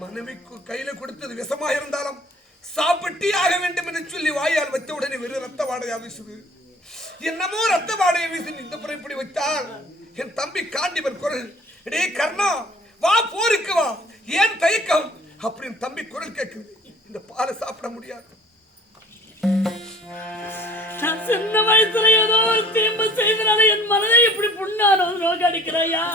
மனைவிக்கு கையில கொடுத்தது விஷமா இருந்தாலும் சாப்பிட்டே ஆக வேண்டும் என்று சொல்லி வாயால் வைத்த உடனே வெறும் ரத்த வாடையா வீசுது. என்னமோ ரத்த வாடையை வீசு. இந்த புறம் இப்படி வைத்தால் என் தம்பி காண்டிவர் குரல், டே கர்ணா வா போருக்கு வா, ஏன் தயக்கம் அப்படின்னு தம்பி குரல் கேட்குது. இந்த பாலை சாப்பிட முடியாது. சின்ன வயசுல ஏதோ ஒரு தீம்பு செய்தனால என் மனதை இப்படி புண்ணானோ நோக்கடிக்கிறாயா?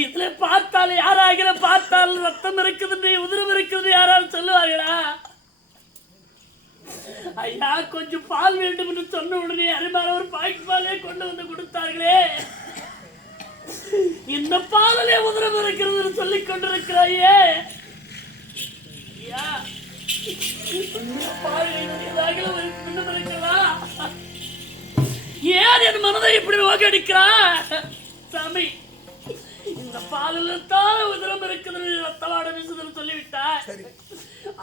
இதுல பார்த்தால் யாராகிற பார்த்தால் ரத்தம் இருக்குது உதிரம் இருக்குது யாராலும் சொல்லுவார்களா? ஐயா கொஞ்சம் பால் வேண்டும் என்று சொன்ன உடனே அருமையான ஒரு பாக்கெட் பாலே கொண்டு வந்து கொடுத்தார்களே, இந்த பாலிலே உதிரம் இருக்கிறது சொல்லிக் கொண்டிருக்கிறாயே. ஏன் என் மனதை இப்படி நோக்கடிக்கிறா சாமி? இந்த பாலில் தான் உதிரம் இருக்குது ரத்தவாட வீசுதல் சொல்லிவிட்டார்.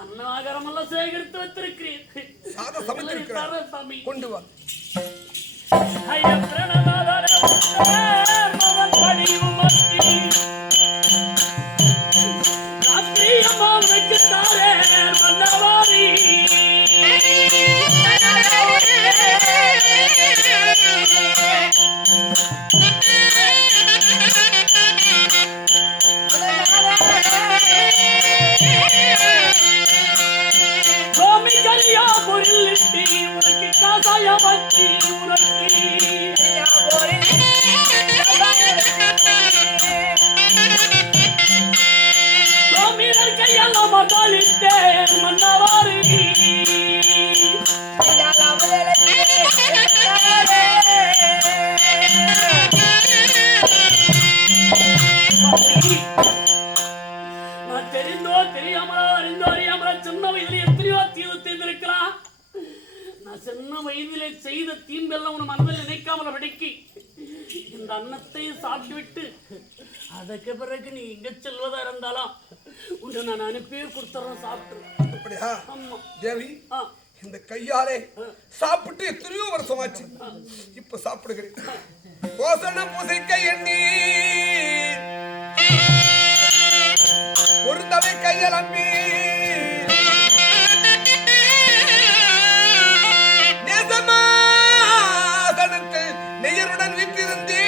அன்னாகரம் எல்லாம் சேகரித்து வைத்திருக்கிறீர்கள். சாமி கொண்டு வா. தெரிந்தோ தெரியாமலோ அறிந்தோ அறியாமலோ சின்ன வயதில் எத்தனையோ தீவு செய்திருக்கலாம். நான் சின்ன வயதிலே செய்த தீம்பெல்லாம் உன் மனதில் நினைக்காமல் விடக்கி இந்த அன்னத்தை சாப்பிட்டு விட்டு அதுக்கு பிறகு நீ எங்க செல்வதா இருந்தாலும் உன்னை நான் அனுப்பியே கொடுத்துறேன் சாப்பிட்டு. ஆமா தேவி, இந்த கையாலே சாப்பிட்டு எத்தனையோ வருஷமாச்சு. இப்ப சாப்பிடுகிறேன். போசன பூசைக்க எண்ணி ஒரு தவை கையால் அம்பி நேசமாதனத்தில் நெய்யருடன் வீட்டிருந்தே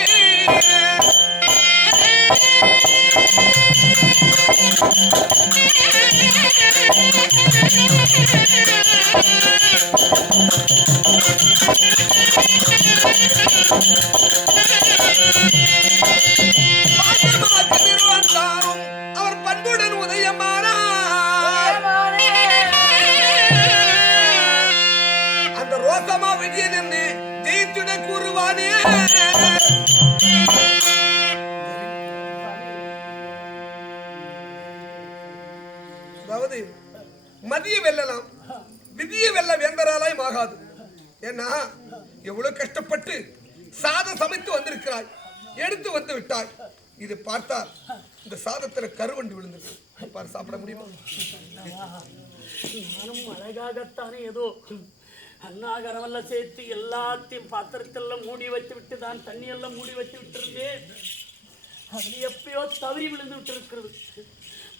அவர் பண்புடன் உதயமானார். அந்த ரோசமா விஜயன் என்று ஜெயித்துட கூறுவானே. அதாவது மதிய வெல்லலாம், விதிய வெல்ல வேந்தராலாய் ஆகாது. ஏன்னா எவ்வளவு கஷ்டப்பட்டு சாதம் சமைத்து வந்திருக்கிறாய், எடுத்து வந்து விட்டாய். இது பார்த்தால் இந்த சாதத்துல கருவண்டு விழுந்திருக்கு. பாரு, சாப்பிட முடியுமா? நானும் அழகாகத்தானே ஏதோ அன்னாகரமெல்லாம் சேர்த்து எல்லாத்தையும் பாத்திரத்தெல்லாம் மூடி வச்சு விட்டு தான் தண்ணியெல்லாம் மூடி வச்சு விட்டுருந்தேன். அது எப்பயோ தவறி விழுந்து விட்டு இருக்கிறது.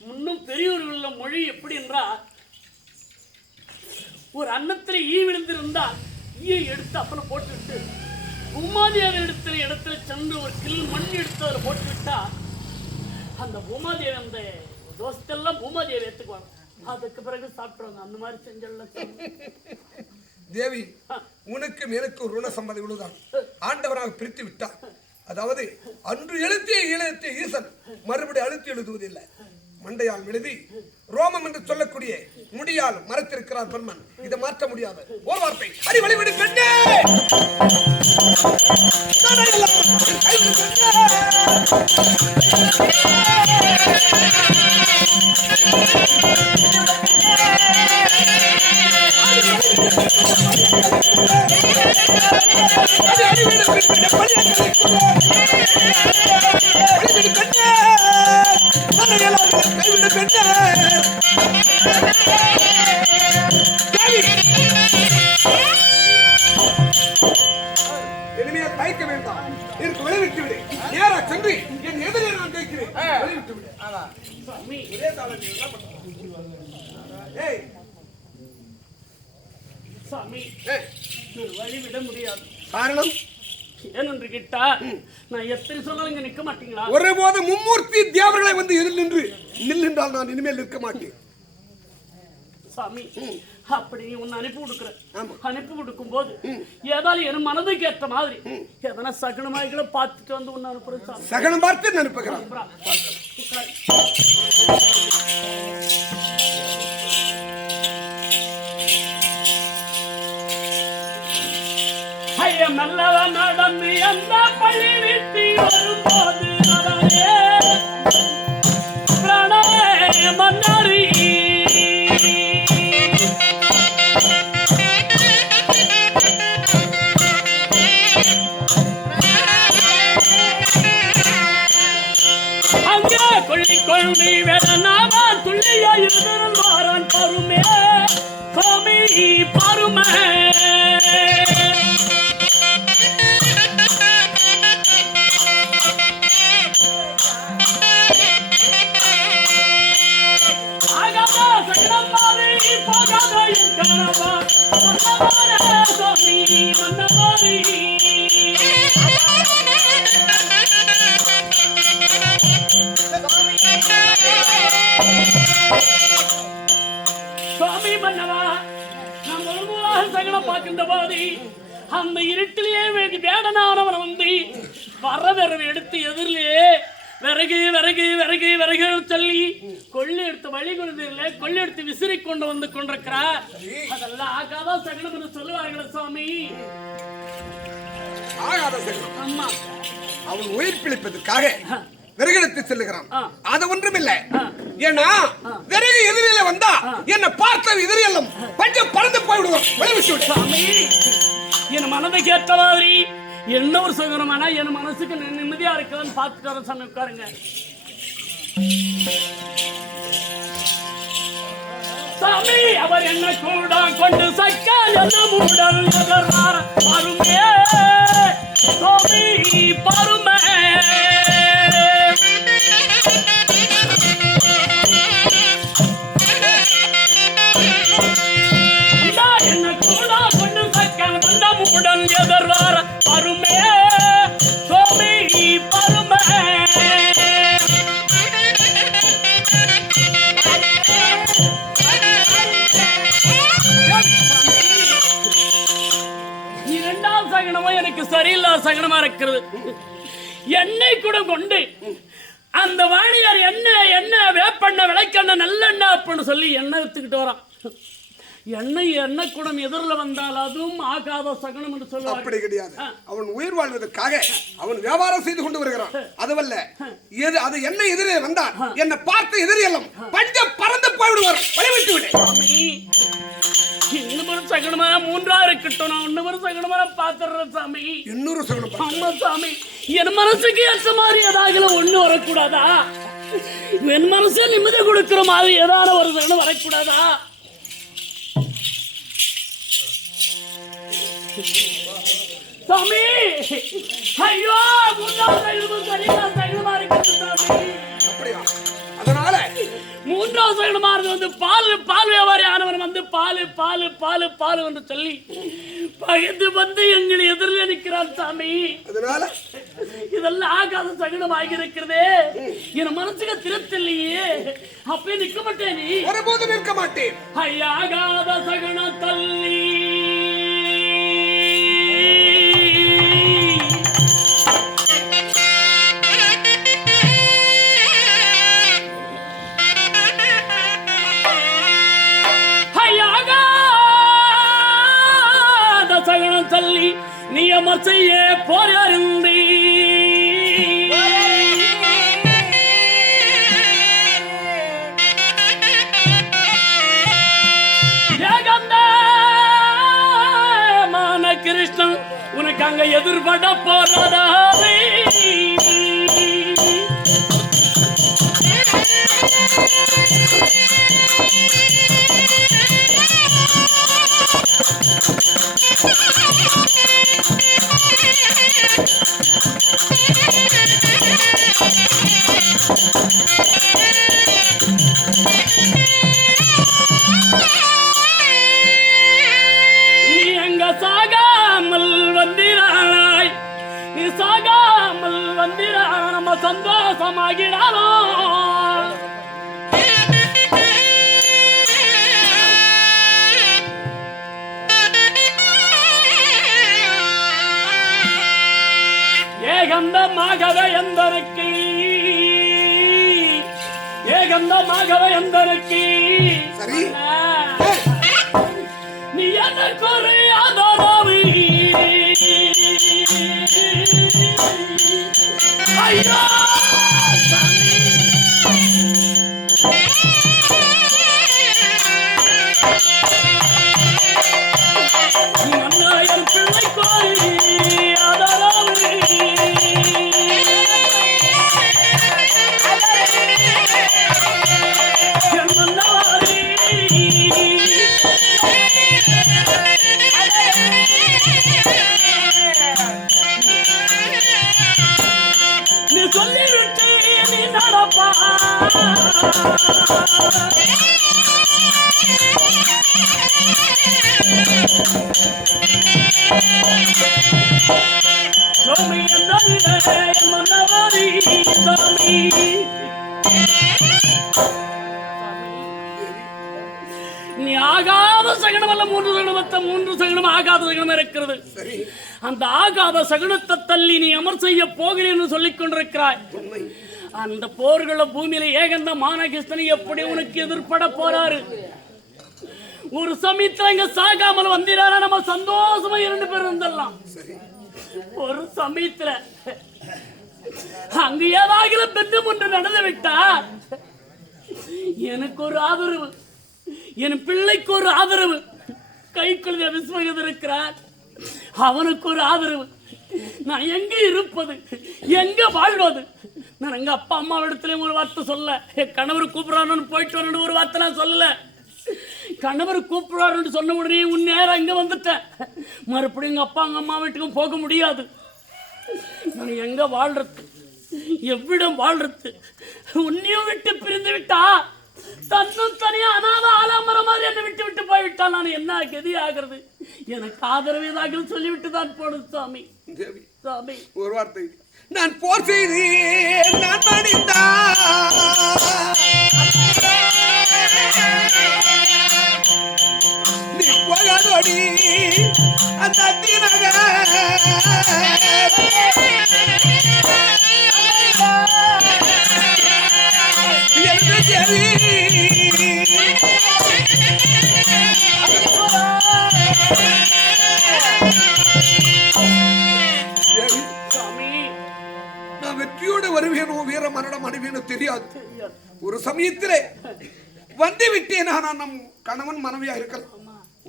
முன்னும் பெரியவர்கள் மொழி எப்படி என்றால், ஒரு அன்னத்தில் ஈ விழுந்திருந்தால் ஈயை எடுத்து அப்பல போட்டுவிட்டு பூமாதேவி இடத்துல சென்று ஒரு கில் மண் எடுத்து அதில் போட்டு விட்டா அந்த பூமாதேவி அந்த தோசத்தெல்லாம் பூமாதேவி எடுத்துக்குவாங்க. அதுக்கு பிறகு சாப்பிடுவாங்க. அந்த மாதிரி செஞ்சல தேவி, உனக்கும் எனக்கு ருண சம்பதி உள்ளதான். ஆண்டவராக பிரித்து விட்டார். அதாவது அன்று எழுத்திய ஈசன் மறுபடி அழுத்தி எழுதுவதில்லை. மண்டையால் எழுதி ரோமம் என்று சொல்லக்கூடிய முடியால் மறைத்திருக்கிறார் பிரம்மன். இதை மாற்ற முடியாது. ஒரு வார்த்தை, அடி வழிவிடு பெண்ணே, இனிமேல் தயக்க வேண்டாம். எனக்கு விளைவிட்டு விடு. நேரா சென்று என் எதிரே நான் கேட்கிறேன். விளைவிட்டு விடு. சாமி, வழிவிட முடியாது. காரணம் ஏனென்று கேட்டா, நான் எத்தனை சொன்னாலும் இங்க நிக்க மாட்டீங்களா? ஒருபோது மும்மூர்த்தி தேவர்களை வந்து எதிர் நின்றால் நான் இனிமேல் நிற்க மாட்டேன். சாமி, அப்படி உன்னை அனுப்பி கொடுக்குறேன். அனுப்பி கொடுக்கும் போது ஏதாலும் என் மனதுக்கு ஏற்ற மாதிரி எதனா சகனமாய்களை பார்த்துட்டு வந்து உன்னை அனுப்புறேன். சகனம் பார்த்து அனுப்புகிறேன். நல்லவ நடந்து எந்த பள்ளி விட்டு வரும்போது பிரணய மன்னரி அங்கே கொள்ளிக்கொள்ளி வேதனாவ துள்ளிய இருதல் வாரான் பருமே கோமி பருமே சுவாமி மன்னவா, நான் முதலாக சகலம் பார்க்கின்ற போது அந்த இருட்டிலேயே வேடனானவன் வந்து வரவிரவு எடுத்து எதிரிலே விறகு விறகு விறகு விறகு சொல்லி கொள்ளி எடுத்து வழி கொடுத்தீர்களே, கொள்ளி எடுத்து விசிறி கொண்டு வந்து கொண்டிருக்கிறார். அதெல்லாம் ஆகாத சகனம் என்று சொல்லுவார்கள் சுவாமி. அம்மா, அவன் உயிர் பிழைப்பதற்காக விறகெடுத்து செல்லுகிறான். அது ஒன்றுமில்லை. ஏன்னா விறகு எதிரில வந்தா என்ன பார்த்த எதிரியெல்லாம் பஞ்சம் பறந்து போய்விடுவோம். சுவாமி, என் மனதை கேட்ட மாதிரி என்ன ஒரு சுகரமானா என் மனசுக்கு நிம்மதியா இருக்குன்னு பார்த்துட்டு வர சாமி. உட்காருங்க சாமி. அவர் என்ன கூட கொண்டு சக்கால் என்ன மூடல் எதிர்வார பருமே கோமி பருமே என்ன கூட கொண்டு சக்கால் வந்த மூடல் எதிர்வார பருமே கோமி பருமே. இரண்டாம் சகனமும் எனக்கு சரியில்லாத சகனமா இருக்கிறது. எண்ணெய் கூட கொண்டு அந்த வாணியார் எண்ணெய் வேப்பெண்ண விளக்கெண்ண நல்லெண்ண அப்படின்னு சொல்லி எண்ணெய் எடுத்துக்கிட்டு வரான். எண்ணெய் குடம் எதிரில் வந்தால் அதுவும் ஆகாத சகனம் என்று சொல்லுவார். அப்படி கிடையாது. அவன் உயிர் வாழ்வதற்காக அவன் வியாபாரம் செய்து கொண்டு வருகிறான். அதுவல்ல, அது என்ன எதிரே வந்தான் என்னை பார்த்து எதிரியெல்லாம் பஞ்சம் பறந்து போய்விடுவார். வழிவிட்டு விடு. இன்னொரு சகனமான மூன்றா இருக்கட்டும். நான் இன்னொரு சகனமான பாத்துறேன் சாமி. இன்னொரு சகனம்? ஆமா சாமி. என் மனசுக்கு ஏற்ற மாதிரி ஏதாவது ஒண்ணு வரக்கூடாதா? என் மனசே நிம்மதி கொடுக்கிற மாதிரி ஏதாவது ஒரு சகனம் வரக்கூடாதா? சாமி, ஐயோ, மூன்றாவது சகனமா இருக்கிறது சாமி. அப்படியா? அதனால மூன்றாவது சகனமானது வந்து பால் வியாபாரி ஆனவன் வந்து பால் என்று சொல்லி பகிர்ந்து வந்து எங்களை எதிரில் நிற்கிறான் சாமி. அதனால இதெல்லாம் ஆகாத சகனம் ஆகியிருக்கிறதே, என் மனசுக்கு திருப்தி இல்லையே. அப்பயே நிற்க மாட்டேன், நீ ஒருபோதும் நிற்க மாட்டேன். ஆகாத சகன தள்ளி தள்ளி நீ அமர் செய்ய போரருந்தி மான கிருஷ்ணன் உனக்கு அங்க எதிர்பட போராடாதே. நீ அங்க சாகாமல் வந்திரானாய், நீ சாகாமல் வந்திரா நம்ம சந்தோஷமாகினாலோ. ஏகந்தமாகவே எந்தனுக்கு சரி நீ எனக்கு ஒரு ஆதரவு. ஐயா என் பிள்ளை கோரி ஆதரவு. நீ சொல்லிவிட்டு நீ நடப்பா. சுவாமி என் மன்னவாரி சாமி. நீ ஆகாத சகனம் அல்ல, மூன்று சகனம் ஆகாத சகனம் இருக்கிறது. அந்த ஆகாத சகனத்தை தள்ளி நீ அமர் செய்ய போகிறேன் என்று சொல்லிக் கொண்டிருக்கிறாய். அந்த போர்களை பூமியில ஏகந்த மானகிருஷ்ணன் எப்படி உனக்கு எதிர்பட போறாரு. ஒரு சமயத்துல இங்க சாகாமல் வந்திரான நம்ம சந்தோஷமா 2 பேர் இருந்தெல்லாம். ஒரு சமயத்துல அங்கு ஏதாவது பெண்ணும் ஒன்று நடந்து விட்டார். எனக்கு ஒரு ஆதரவு, என் பிள்ளைக்கு ஒரு ஆதரவு, கைக்குள்ள விஸ்வகர் இருக்கிறார், அவனுக்கு ஒரு ஆதரவு. நான் எங்க இருப்பது, எங்க வாழ்வது? நான் எங்க அப்பா அம்மா இடத்துலயும் ஒரு வார்த்தை சொல்ல, என் கணவர் கூப்பிடறான்னு போயிட்டு வரணும் ஒரு வார்த்தை நான் சொல்லல. கணவர் கூப்பிடுறாருன்னு சொன்ன உடனே உன் நேரம் இங்க வந்துட்டேன். மறுபடியும் எங்க அப்பா அம்மா வீட்டுக்கும் போக முடியாது. நான் எங்க வாழ்றது, எவ்விடம் வாழ்றது? உன்னையும் விட்டு பிரிந்து விட்டா, தன்னும் தனியா அனாத ஆலாமரம் மாதிரி என்னை விட்டு விட்டு போய்விட்டா நான் என்ன கதி ஆகிறது? எனக்கு ஆதரவு ஏதாவது சொல்லிவிட்டு தான் போடும் சாமி. சாமி ஒரு வார்த்தை, நான் போர் செய்தேன், நான் மடித்தான், நீ போகாதோடி அந்த நகர் நான் வெற்றியோடு வருவேனோ வீர மரணம் அடைவேனோ தெரியாது. ஒரு சமயத்திலே வந்து விட்டேன். நான் நம் கணவன் மனைவியா இருக்கலாம்.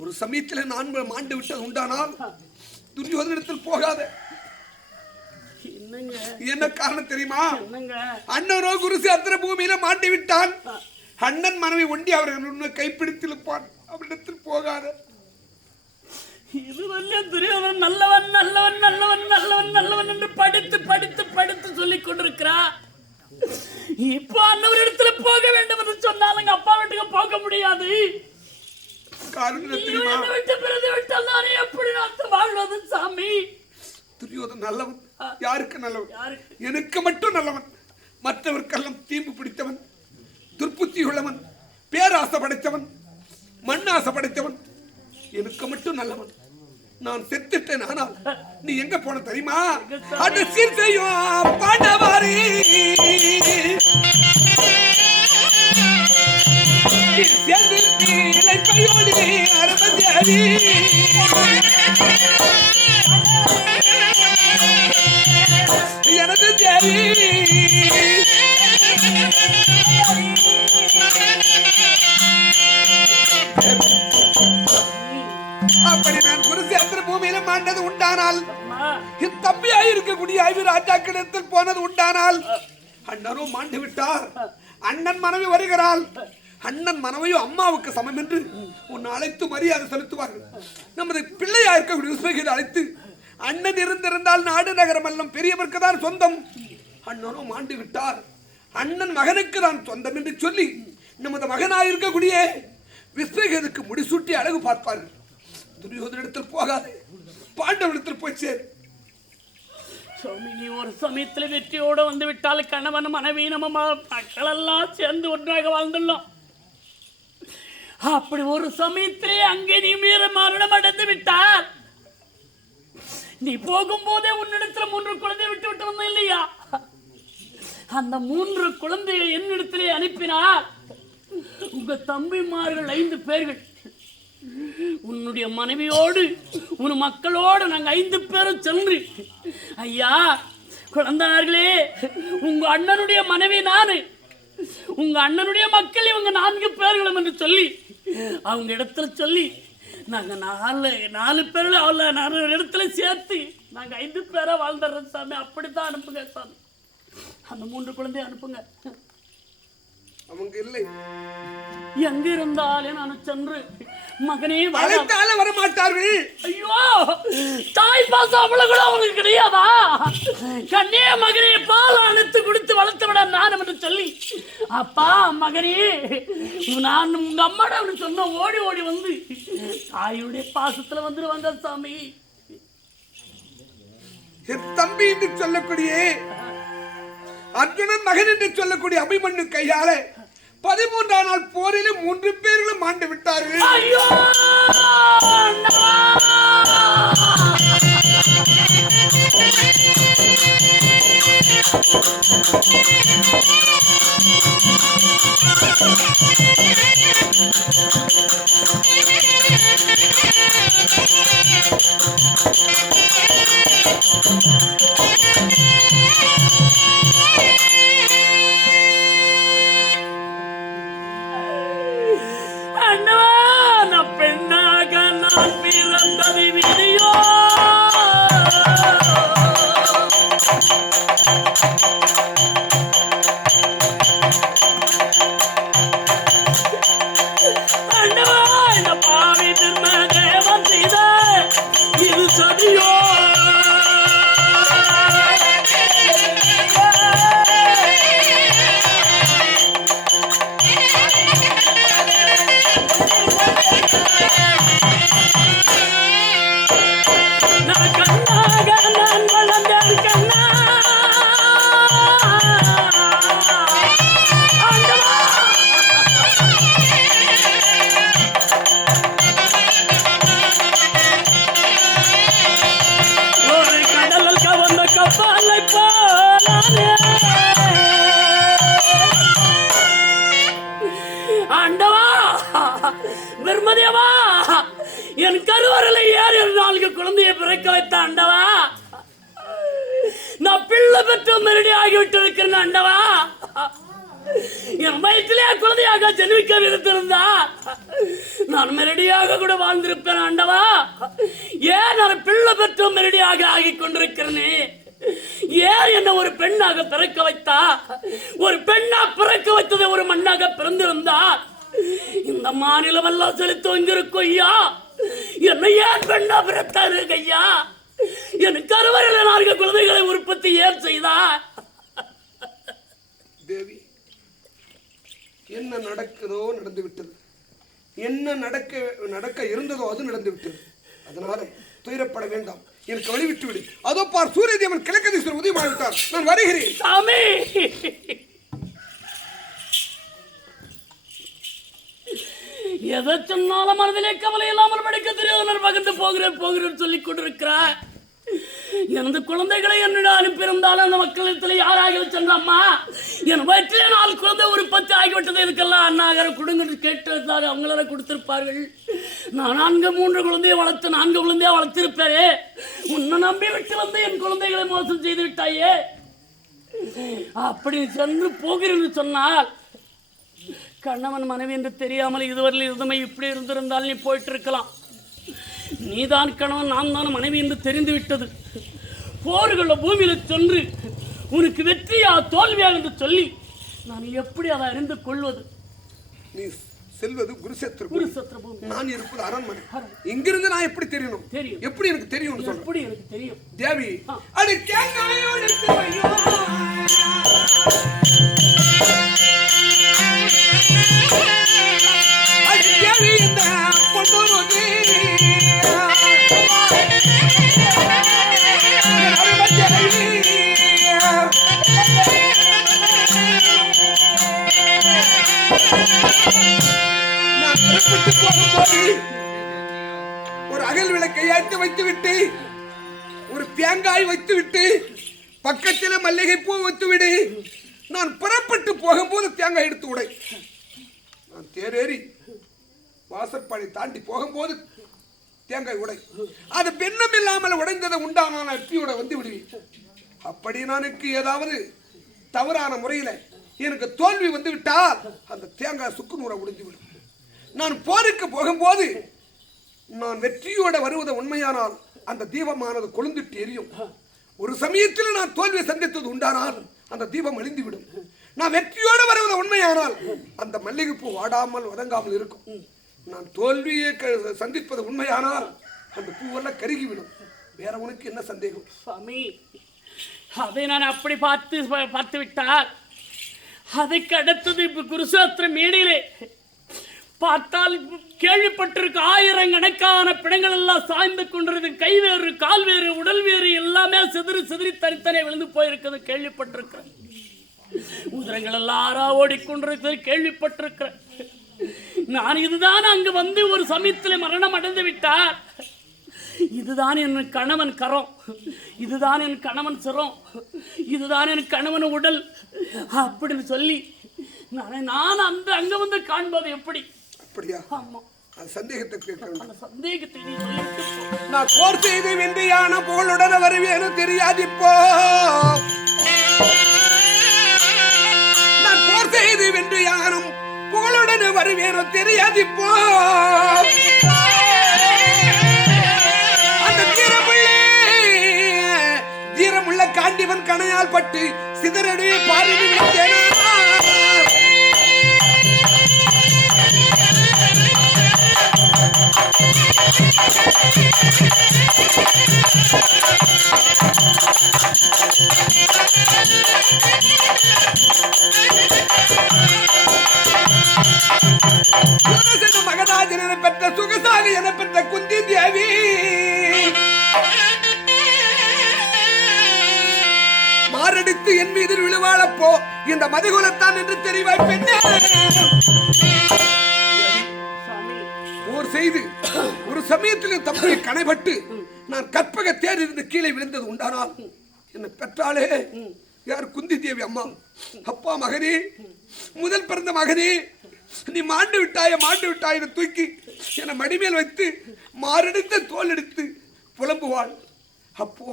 ஒரு சமயத்திலே நான் மாண்டு விட்டது உண்டானால் துரியோதனிடத்தில் போகாத. என்ன காரணம் தெரியுமா? அண்ணனோ குருசி அத்திர பூமியில மாட்டி விட்டான். அண்ணன் மனைவி ஒண்டி அவர்கள் கைப்பிடித்திருப்பான். அவரிடத்தில் போகாத. இது வந்து துரியோதனன் நல்லவன் நல்லவன் நல்லவன் நல்லவன் நல்லவன் என்று படித்து படித்து படித்து சொல்லிக் கொண்டிருக்கிறார். இப்ப அண்ணன் இடத்துல போக வேண்டும் என்று சொன்னால் எங்க அப்பா வீட்டுக்கு போக முடியாது. விட்டு பிறந்து விட்டால் நானே எப்படி நான் வாழ்வது சாமி? துரியோதன் நல்லவன். யாருக்கு நல்லவன்? எனக்கு மட்டும் நல்லவன். மற்றவர்க்கெல்லாம் தீம்பு பிடித்தவன், துர்ப்புத்தி உள்ளவன், பேராசை படைத்தவன், மண்ணாசை படைத்தவன். எனக்கு மட்டும் நல்லவன். நான் செத்துட்டேன். ஆனால் நீ எங்க போன தெரியுமா? அடசில் செய்யும் பாண்டவாரி எனது தேவி அப்படி நான் குருசேத்திர பூமியில மாண்டது உண்டானால், என் தம்பியாய் இருக்கக்கூடிய ராஜாக்கிடத்தில் போனது உண்டானால், அண்ணனும் மாண்டு விட்டார். அண்ணன் மனைவி வருகிறாள். அண்ணன் மனைவியும் அம்மாவுக்கு சமம் என்று உன்னை அழைத்து மரியாதை செலுத்துவார்கள். நமது பிள்ளையா இருக்கக்கூடிய விஸ்வகிரி அழைத்து, அண்ணன் இருந்திருந்தால் நாடு நகரம் எல்லாம் பெரியவருக்கு தான் சொந்தம். அண்ணனும் மாண்டு விட்டார். அண்ணன் மகனுக்கு தான் சொந்தம் என்று சொல்லி நமது மகனாய் இருக்கக்கூடிய விஸ்வகிரிக்கு முடிசூட்டி அழகு பார்ப்பார்கள். துரியோதனிடத்தில் போகாது, பாண்டவனிடத்தில் போய் சேர். நீ ஒரு சமயத்தில் வெற்றியோடு வந்து விட்டால் கணவன் மனைவி நம்ம மக்கள் எல்லாம் சேர்ந்து ஒன்றாக வாழ்ந்துள்ளோம். அப்படி ஒரு சமயத்திலே அங்கே நீ மரணம் அடைந்து விட்டால், நீ போகும்போதே உன்னிடத்துல 3 குழந்தை விட்டு விட்டு வந்த இல்லையா? அந்த 3 குழந்தையை என்னிடத்திலே அனுப்பினார். உங்க தம்பிமார்கள் 5 பேர்கள், உன்னுடைய மனைவியோடு உன் மக்களோடு நாங்க 5 பேரும் சென்று, ஐயா குழந்தார்களே, உங்க அண்ணனுடைய மனைவி நானு, உங்க அண்ணனுடைய மக்கள் இவங்க 4 பேர்களும் என்று சொல்லி அவங்க இடத்துல சொல்லி நாங்க 4 பேர்கள் அவள 4 இடத்துல சேர்த்து நாங்க 5 பேரா வாழ்ந்துடுறோம் சாமி. அப்படித்தான் அனுப்புங்க சாமி. அந்த 3 குழந்தைய அனுப்புங்க. அவங்க இல்லை, எங்க இருந்தாலே நான் சென்று மகனே வளர்த்தால வர மாட்டார்கள். ஐயோ, தாய் பாசம் அவ்வளவு கூட அவங்களுக்கு கிடையாதா? கண்ணே மகனே பால் அணைத்து குடித்து வளர்த்து விட நான் என்று சொல்லி, அப்பா மகனே நான் உங்க அம்மாட சொன்ன ஓடி ஓடி வந்து தாயுடைய பாசத்துல வந்துருவாங்க சாமி. என் தம்பி என்று சொல்லக்கூடிய அர்ஜுனன் மகன் என்று சொல்லக்கூடிய அபிமன்யு கையால 13ஆம் நாள் போரில் 3 பேர்களும் மாண்டு விட்டார்கள். ஐயோ என் கருவறையில ஏறி 4 குழந்தையை பிறக்க வைத்த ஆண்டவா, நான் பிள்ளை பெற்று மெரடி ஆகிவிட்டு இருக்கிறேன் ஆண்டவா. என் வயிற்றிலே குழந்தையாக ஜென்மிக்க இருந்திருந்தா நான் மெரடியாக கூட வாழ்ந்திருப்பேன் ஆண்டவா. ஏன் நான் பிள்ளை பெற்று மெரடியாக ஆகி கொண்டிருக்கிறேனே? ஏன் என்ன ஒரு பெண்ணாக பிறக்க வைத்தா? ஒரு பெண்ணா பிறக்க வைத்தது ஒரு மண்ணாக பிறந்திருந்தா இந்த மாநிலம் எல்லாம் செலுத்து வங்கிருக்கும் ஐயா. என்ன ஏன் பெண்ணா பிறத்தாரு ஐயா? எனக்கு கருவறையில் 4 குழந்தைகளை உற்பத்தி ஏன் செய்தா? தேவி என்ன நடக்குதோ நடந்து விட்டது, என்ன நடக்க இருந்ததோ அது நடந்து விட்டது. அதனால துயரப்பட வேண்டாம், எனக்கு வழிவிட்டு விடு. அதோ பார், சூரிய தேவன் கிழக்கு திசையில் உதயமாகிவிட்டார். நான் வருகிறேன். சாமி, எதை சொன்னாலும் மனதிலே கவலை இல்லாமல் படிக்க தெரியாதவர் பகிர்ந்து போகிறேன் சொல்லிக் கொண்டிருக்கிறார். எனது குழந்தைகளை என்னிடம் அனுப்பியிருந்தாலும் அந்த மக்களிடத்தில் யாராக சென்றம்மா, என் வயிற்றிலே 4 குழந்தை உற்பத்தி ஆகிவிட்டது, இதுக்கெல்லாம் அண்ணாகிற கொடுங்க கேட்டிருந்தாரு, அவங்களால கொடுத்திருப்பார்கள். நான் 3 குழந்தையை வளர்த்து 4 குழந்தையா வளர்த்திருப்பேரே, உன்னை நம்பி விட்டு வந்து என் குழந்தைகளை மோசம் செய்து விட்டாயே. அப்படி சென்று போகிறேன்னு சொன்னால் கணவன் மனைவி என்று தெரியாமல் இதுவரையில் இருந்தமை இப்படி இருந்திருந்தால் நீ போயிட்டு இருக்கலாம். நீதான் கணவன், நான் தான் மனைவி என்று தெரிந்து விட்டது. போர்களை பூமியில சென்று உனக்கு வெற்றியா தோல்வியா என்று சொல்லி நான் எப்படி அதை அறிந்து கொள்வது? நீ செல்வது குருசேத்திர பூமி, நான் இருப்பது அரண்மனை. இங்கிருந்து நான் எப்படி தெரியணும்? தெரியும். எப்படி எனக்கு தெரியும்? எப்படி எனக்கு தெரியும்? தேவி, அடி தேங்காயோடு தேவி இந்த பொன்னோடு நான் புறப்பட்டு போகும்போது ஒரு அகல் விளக்கை ஏற்றி வைத்துவிட்டு, ஒரு தேங்காய் வைத்துவிட்டு, பக்கத்தில் மல்லிகை பூ வைத்துவிடு. நான் புறப்பட்டு போகும்போது தேங்காய் எடுத்து உடை. நான் தேரேறி வாசற்பாடி தாண்டி போகும்போது தேங்காய் உடை. அது பெண்ணும் இல்லாமல் உடைந்ததை உண்டான வெற்றியோட வந்து விடுவேன். அப்படி எனக்கு ஏதாவது தவறான முறையில் எனக்கு தோல்வி வந்து விட்டால் அந்த தேங்காய் சுக்கு நூற உடைந்து விடும். நான் போருக்கு போகும்போது நான் வெற்றியோட வருவது உண்மையானால் அந்த தீபமானது கொழுந்துட்டு எரியும். ஒரு சமயத்தில் நான் தோல்வியை சந்தித்தது உண்டானால் அந்த தீபம் அழிந்துவிடும். நான் வெற்றியோடு வருவது உண்மையானால் அந்த மல்லிகைப்பூ வாடாமல் வதங்காமல் இருக்கும். நான் தோல்வியை சந்திப்பது உண்மையானால் அந்த பூவெல்லாம் கருகிவிடும். வேற உனக்கு என்ன சந்தேகம்? சுவாமி, அதை நான் அப்படி பார்த்து விட்டால் அதுக்கு அடுத்தது இப்ப குருசாத்திர மேடையிலே பார்த்தால் கேள்விப்பட்டிருக்க 1000 கணக்கான பிணங்கள் எல்லாம் சாய்ந்து கொண்டிருக்கு. கை வேறு, கால் வேறு, உடல் வேறு எல்லாமே சிதறி தனித்தனே விழுந்து போயிருக்கிறது கேள்விப்பட்டிருக்கிறேன். உதிரங்கள் எல்லாரும் ஓடிக்கொண்டிருக்கிறது கேள்விப்பட்டிருக்கிறேன். நான் இதுதான் அங்கு வந்து ஒரு சமயத்தில் மரணம் அடைந்து விட்டார். இதுதான் என் கணவன் கரம், இதுதான் என் கணவன் சிரம், இதுதான் என் கணவன் உடல் அப்படின்னு சொல்லி நான் அந்த அங்க வந்து காண்பது எப்படி? அப்படியா? ஆமா. சந்தேகத்தை கேட்க சந்தேகத்தை நான் போர் செய்து வென்றியான புகழுடன் வருவேன்னு தெரியாது. இப்போ நான் போர் செய்து வென்று யாரும் புகழுடன் வருவேனோ தெரியாது. இப்போ அந்த தீரமுள்ள காண்டிவன் கணையால் பட்டு சிதறடியே பாரிடு விட்டேனா. மகராஜன் என பெற்ற சுகசாலி என பெற்ற குந்தி தேவி மாரடித்து என் மீது விழுவாளப்போ இந்த மதிகுலத்தான் என்று தெரிவாய் பெண்ணே. போர் செய்து ஒரு சமயத்தில் தப்பிய கணைபட்டு நான் கற்பக தேர் இருந்து கீழே விழுந்தது உண்டானால் என்னை பெற்றாலே யார்? குந்தி தேவி அம்மா. அப்பா மகனே, முதல் பிறந்த மகனே, நீ மாண்டு விட்டாய் தூக்கி என்னை மடிமேல் வைத்து மாரடித்த தோல் எடுத்து புலம்புவாள். அப்போ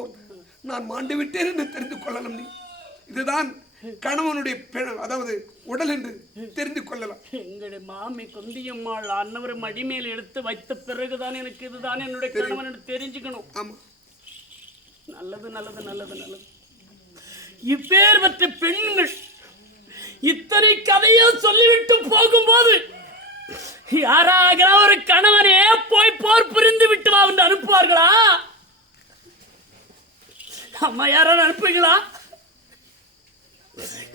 நான் மாண்டு விட்டேன் என்று தெரிந்து கொள்ளலாம். நீ இதுதான் கணவனுடைய அதாவது உடல் என்று தெரிந்து கொள்ளலாம். எங்களுடைய மாமி குந்தியம்மாள் அன்னவர் மடிமேல் எடுத்து வைத்த பிறகுதான் எனக்கு இதுதான் என்னுடைய கணவன் என்று தெரிஞ்சுக்கணும். ஆமா, நல்லது நல்லது நல்லது நல்லது. இப்பேர் பெற்ற பெண்கள் இத்தனை கதையை சொல்லிவிட்டு போகும்போது யாராக ஒரு கணவனே போய் போர் புரிந்து விட்டு வா என்று அனுப்புவார்களா? அம்மா யாராவது அனுப்புங்களா?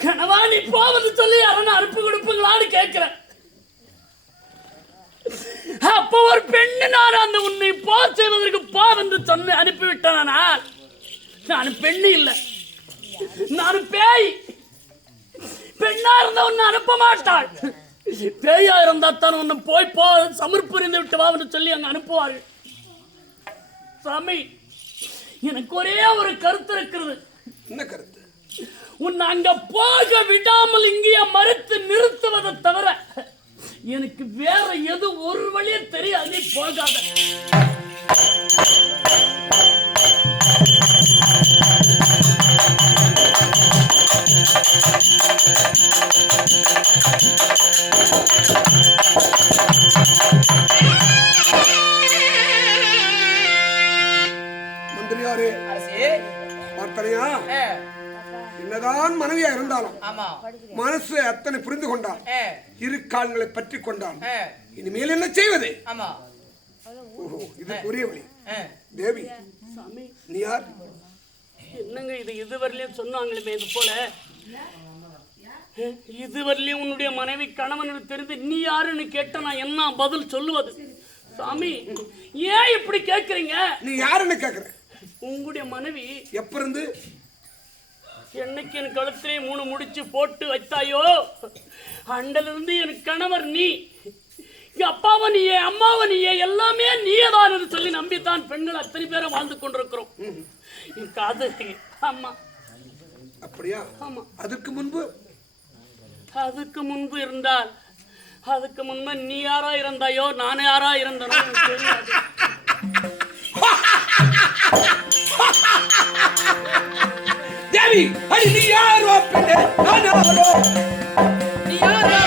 கணவா நீ போவது சொல்லி யாரும் அனுப்பி கொடுப்பீங்களான்னு கேட்கிறேன். அப்போ ஒரு பெண்ணு நான் அந்த உன்னை போர் செய்வதற்கு என்று சொன்ன அனுப்பிவிட்டேன். நான் பெண்ணு இல்லை, நான் பேய். பெண்ணா இருந்த உன்னை அனுப்ப மாட்டாள். பேயா இருந்தா தான் உன்னை போய் சமர் புரிந்து விட்டு வா என்று சொல்லி அங்க அனுப்புவார்கள். சாமி, எனக்கு ஒரே ஒரு கருத்து இருக்கிறது. என்ன கருத்து? உன்னை அங்க போக விடாமல் இங்கேயே மறுத்து நிறுத்துவதை தவிர எனக்கு வேற எது ஒரு வழியே தெரியாது. நீ போகாத. மந்திரியாரே, பார்த்தனையா, என்னதான் மனைவியா இருந்தாலும் மனசு அத்தனை புரிந்து கொண்டான், இரு கால்களை பற்றி கொண்டான். இனிமேல் என்ன செய்வது? இது ஒரே வழி. தேவி, நீ யார்? என்னங்க இது? இதுவரையிலும் சொன்னாங்களே இது போல, இதுவரையிலும் உன்னுடைய மனைவி கணவன் தெரிந்து நீ யாருன்னு கேட்ட நான் என்ன பதில் சொல்லுவது? சாமி, ஏன் இப்படி கேட்கறீங்க? நீ யாருன்னு கேட்கற? உங்களுடைய மனைவி. எப்ப இருந்து? என்னைக்கு என் கழுத்திலே 3 முடிச்சு போட்டு வைத்தாயோ அண்டிலிருந்து என் கணவர் நீ. அப்பாவை நீயே, அம்மாவை நீயே, எல்லாமே நீயே தான் என்று சொல்லி நம்பித்தான் பெண்கள் அத்தனை பேரை வாழ்ந்து கொண்டிருக்கிறோம். என் காது அம்மா. அப்படியா? ஆமா. அதுக்கு முன்பு இருந்தால் அதுக்கு முன்பு நீ யாரா இருந்தாயோ நான் யாரா இருந்தனோ தெரியாது. தேவி, அடி நீ யாரோ பெண்ணே, நான் யாரோ? நீ யாரோ?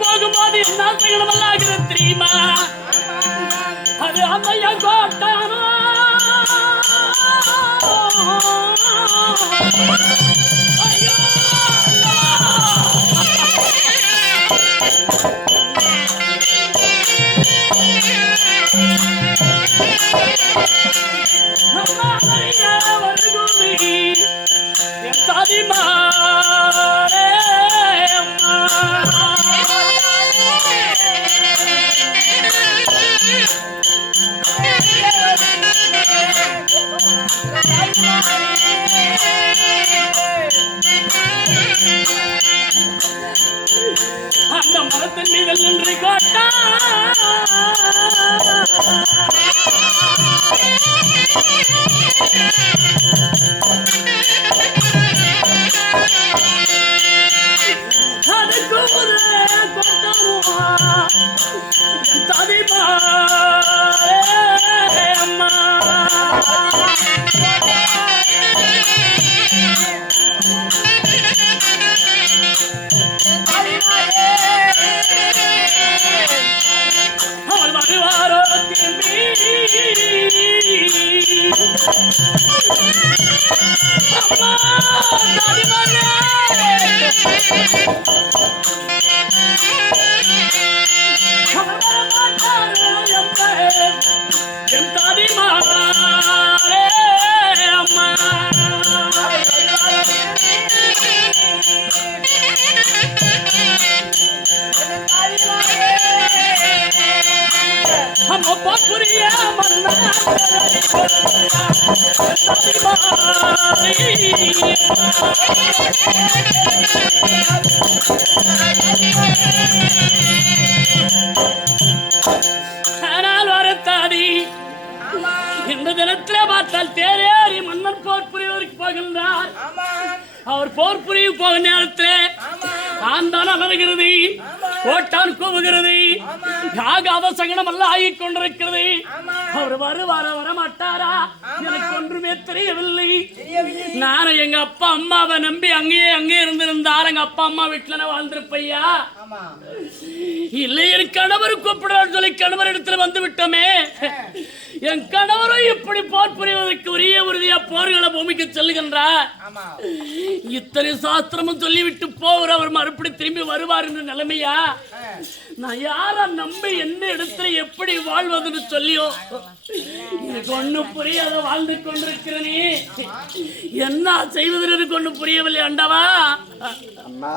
போகும்போது என்ன செய்யணும் தெரியுமா? அது அந்த கோட்டானோ என்று கோட்டா அதுக்கு கொட்டமா ததிமா அம்மா அவள் வருவாரோ திரும்பி அம்மா ததிமானே என் ததிமானே அம்மா हम पुरिया मन्ना வரத்தாதி இந்த தினத்திலே பார்த்தால் தேரேறி மன்னன் போர் புரிவதற்கு போகின்றார். அவர் போர் புரிய போக நேரத்திலே ஆண்டான் அலறுகிறது, கோட்டான் கூவுகிறது, யாகாத சகனம் அல்ல ஆகிக் கொண்டிருக்கிறது. அவர் வருவாரா வரமாட்டாரா எனக்கு ஒன்றுமே தெரியவில்லை. நானும் எங்க அப்பா அம்மாவை நம்பி அங்கே இருந்திருந்தார். எங்க அப்பா அம்மா வீட்டுல நான் வாழ்ந்திருப்பையா இல்லை. என் கணவர் கூப்பிடுவார் சொல்லி கணவர் இடத்துல வந்து விட்டோமே. என் கணவரும் இப்படி போர் புரிவதற்கு உரிய உறுதியா போர்களை பூமிக்கு செல்லுகின்றார். இத்தனை சாஸ்திரமும் சொல்லிவிட்டு போகிற அவர் மறுபடி திரும்பி வருவார் என்ற நிலைமையா? நான் யார நம்பி என்ன இடத்துல எப்படி வாழ்வதுன்னு சொல்லியோ எனக்கு ஒண்ணும் புரியாத வாழ்ந்து கொண்டிருக்கிறனே. என்ன செய்வதற்கு எனக்கு ஒண்ணும் புரியவில்லை ஆண்டவா. அம்மா,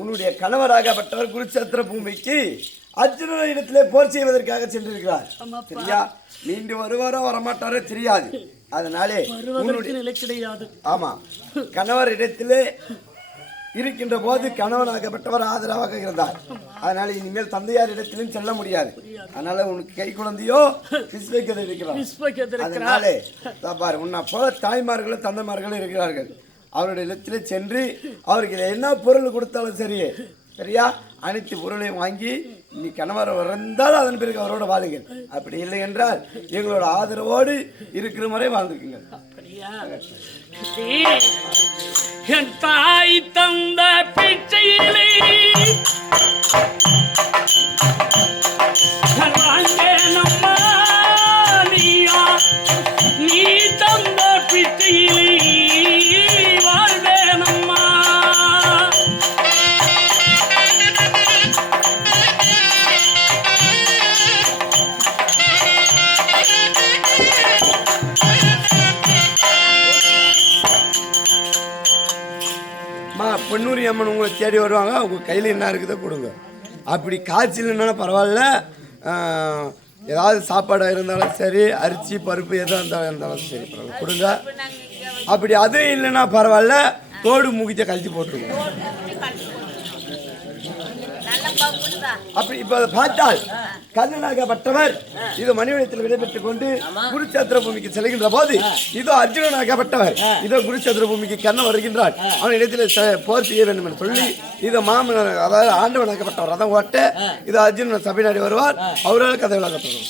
உன்னுடைய கணவராகப்பட்டவர் குருச்சேத்திர பூமிக்கு அர்ஜுன இடத்திலே போர் செய்வதற்காக சென்றிருக்கிறார். சரியா? மீண்டும் வருவாரோ வரமாட்டாரோ தெரியாது. அதனாலே கிடையாது. ஆமா, கணவர் இடத்திலே இருக்கின்ற போது கணவனாகப்பட்டவர் ஆதரவாக இருந்தார். அதனால இனிமேல் தந்தையார் இடத்திலும் செல்ல முடியாது. அதனால உனக்கு கை குழந்தையோ பிஸ்வைக்கதை இருக்கிறார். அதனாலே பாரு, உன்னை போல தாய்மார்களும் தந்தைமார்களும் இருக்கிறார்கள். அவருடைய இடத்திலே சென்று அவருக்கு என்ன பொருள் கொடுத்தாலும் சரியே, சரியா, அனைத்து பொருளையும் வாங்கி நீ கணவர் வந்தால் அதன் பிறகு அவரோட வாழுங்கள். அப்படி இல்லை என்றால் எங்களோட ஆதரவோடு இருக்கிற முறை வாழ்ந்துக்குங்க. என் தாய் தந்த பிச்சையிலே நம்மா நீ தந்த பிச்சையிலே வாழ்வேனம்மா. பொன்னூரி அம்மன் உங்களை தேடி வருவாங்க. உங்க கையில் என்ன இருக்குதோ கொடுங்க. அப்படி காய்ச்சல் இல்லைன்னா பரவாயில்ல, ஏதாவது சாப்பாடாக இருந்தாலும் சரி, அரிசி பருப்பு எதாக இருந்தாலும் சரி பரவாயில்ல கொடுங்க. அப்படி அதுவும் இல்லைன்னா பரவாயில்ல, தோடு மூக்கிட்ட கழிச்சு போட்டுருங்க. அப்படி இப்ப பார்த்தால் கண்ணனாகப்பட்டவர் இது மணிவனத்தில் விடைபெற்றுக் கொண்டு குருச்சேத்திர பூமிக்கு செல்கின்ற போது இதோ அர்ஜுனனாகப்பட்டவர் இதோ குருச்சேத்திர பூமிக்கு கண்ணன் வருகின்றார். அவன் இடத்தில் போர் செய்ய வேண்டும் என்று சொல்லி இதோ மாமன்னர், அதாவது ஆண்டவனாகப்பட்டவர் ரதம் ஓட்ட இதோ அர்ஜுனன் சபை நாடி வருவார். அவரால் கதை விளக்கப்படும்.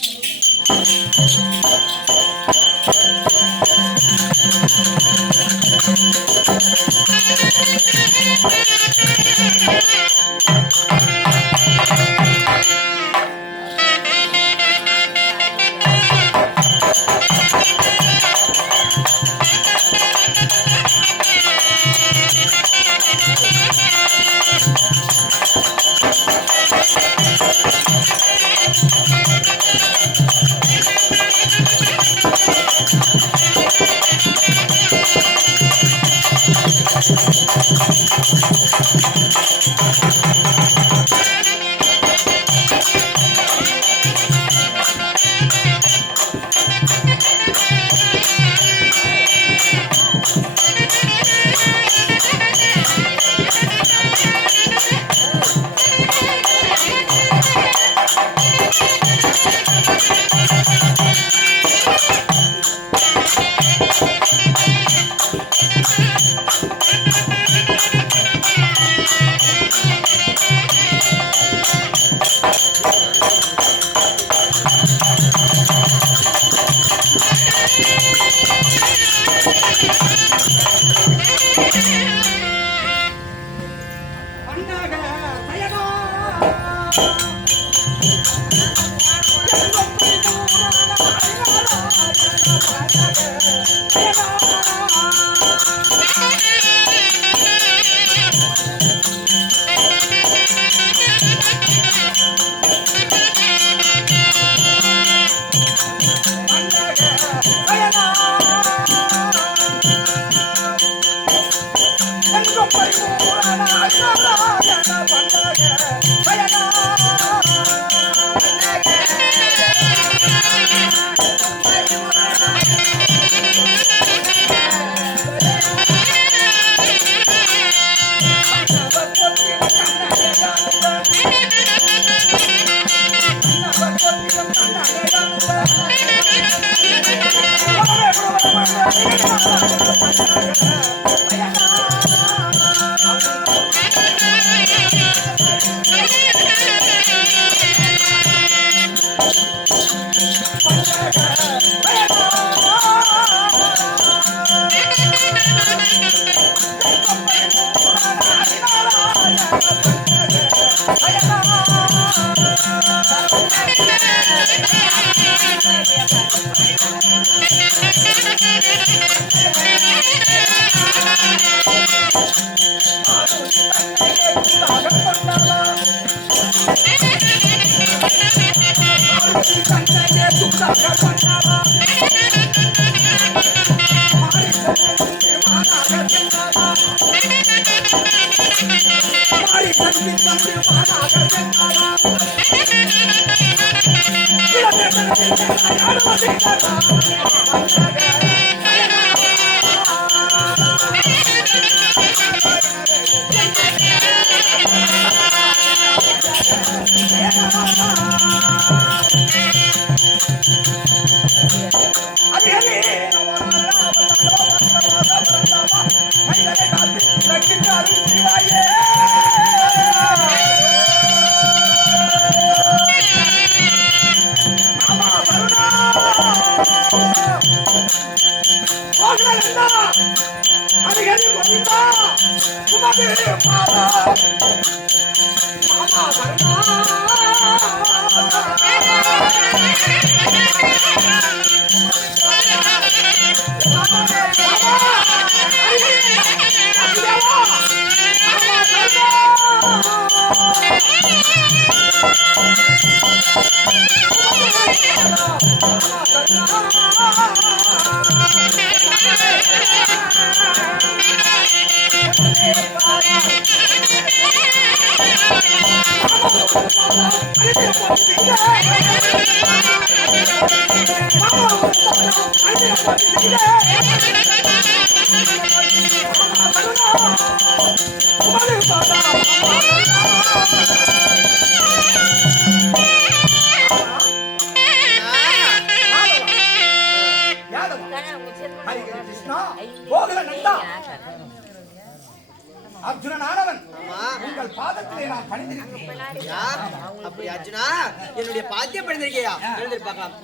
அர்ஜுனனானவன் உங்கள் பாதத்திலே நான் பணிந்திருக்கிறேன். அப்படி அர்ஜுனா என்னுடைய பாத்தியம் பணிந்திருக்கியா? எழுந்திரு பார்க்கலாம்.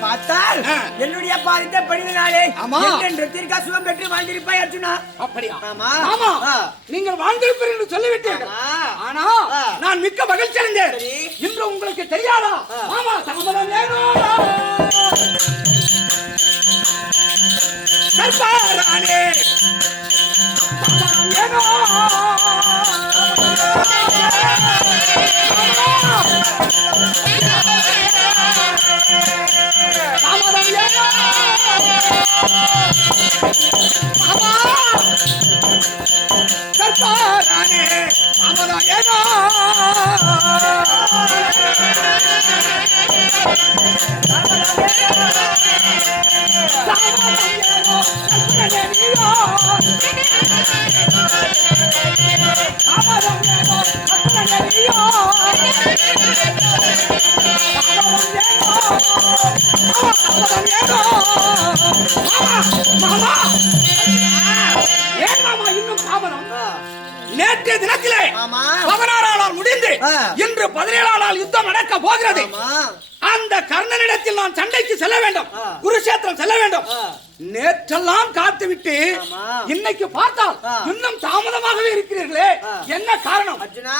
பார்த்தால் என்னுடைய பாதத்தை பணிந்தனாலே என்றென்றத்திற்கா சுகம் பெற்று வாழ்ந்திருப்பாய் அர்ஜுனா. அப்படியா? ஆமா ஆமா, நீங்கள் வாழ்ந்திருப்பீர்கள் என்று சொல்லிவிட்டீர்கள். ஆனா நான் மிக்க மகிழ்ச்சி அடைந்தேன். இன்று உங்களுக்கு தெரியாதா? ஆமா, சம்மதம் வேணும். சர்பாரானே ஏனோ சர்பாரானே அமரா ஏனோ நேற்றைய தினத்திலே 16ஆம் நாள் முடிந்து இன்று 17ஆம் நாள் யுத்தம் நடக்க போகிறது. அந்த கர்ணனிடத்தில் நான் சண்டைக்கு செல்ல வேண்டும், குருஷேத்திரம் செல்ல வேண்டும். நேற்றெல்லாம் காத்துவிட்டு இன்னைக்கு பார்த்தால் இன்னும் தாமதமாகவே இருக்கிறீர்களே, என்ன காரணம்? அர்ஜுனா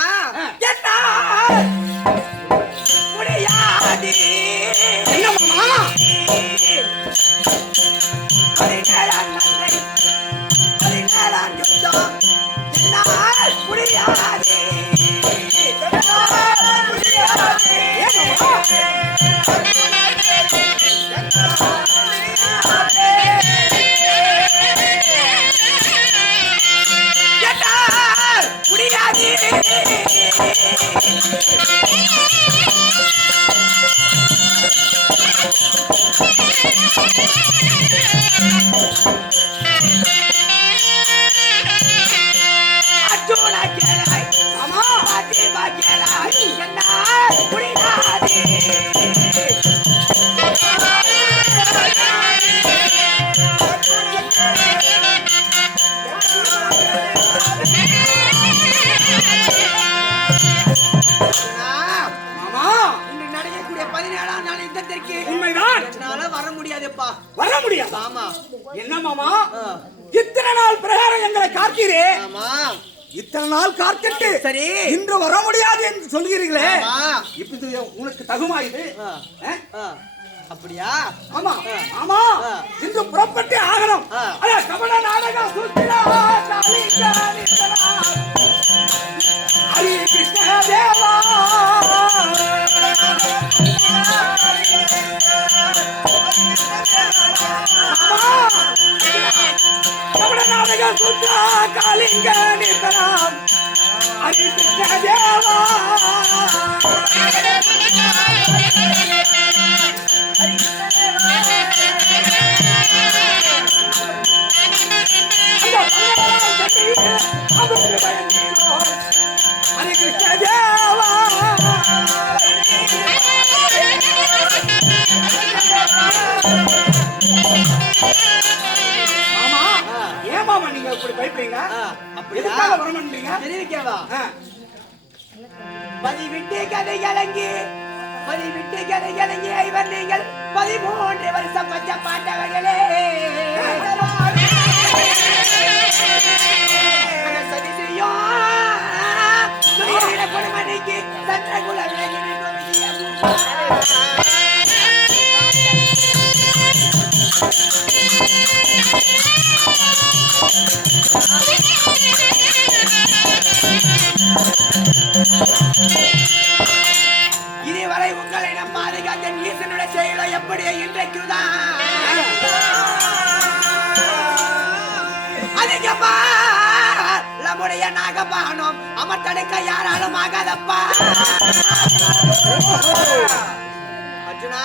முடியாது என்னம்மா வர முடியாதுப்பா. வர முடியாது. ஆமா. என்ன மாமா இத்தனை நாள் பிரகாரம் எங்களை காக்கிறே? ஆமா. இத்தனை நாள் காத்துட்டு சரி இன்று வர முடியாது என்று சொல்கிறீர்களே, இப்படி உனக்கு தகுமா இது? அப்படியா? ஆமா ஆமா, இன்று புறப்பட்டு ஆகணும். கபட நாடகம் சுத்திரா ஹரி கிருஷ்ண தேவா கபட நாடகம் சுத்திரா காலிங்க நித்தராம் ஹரி கிருஷ்ண தேவா ஹரி கிருஷ்ண தேவா. மாமா ஏன் மாமா நீங்க இப்படி பயப்படுறீங்க? எதுக்காக வர மாட்டீங்க? தெரிவிக்கவா? பதிவிட்டு கதை கலங்கி ஐவர் நீங்கள் 13 வருஷம் பச்ச பாண்டவர்களே. சதி செய்யும் கொடுமணிக்கு சற்ற குலம் இதுவரை உங்களை நம் பாதுகாத்த ஈசனுடைய செயலோ எப்படி இன்றைக்குதான் அதிகமா நம்முடைய நாகபானம் அமர்த்தடுக்க யாராலும் ஆகாதப்பா. அர்ஜுனா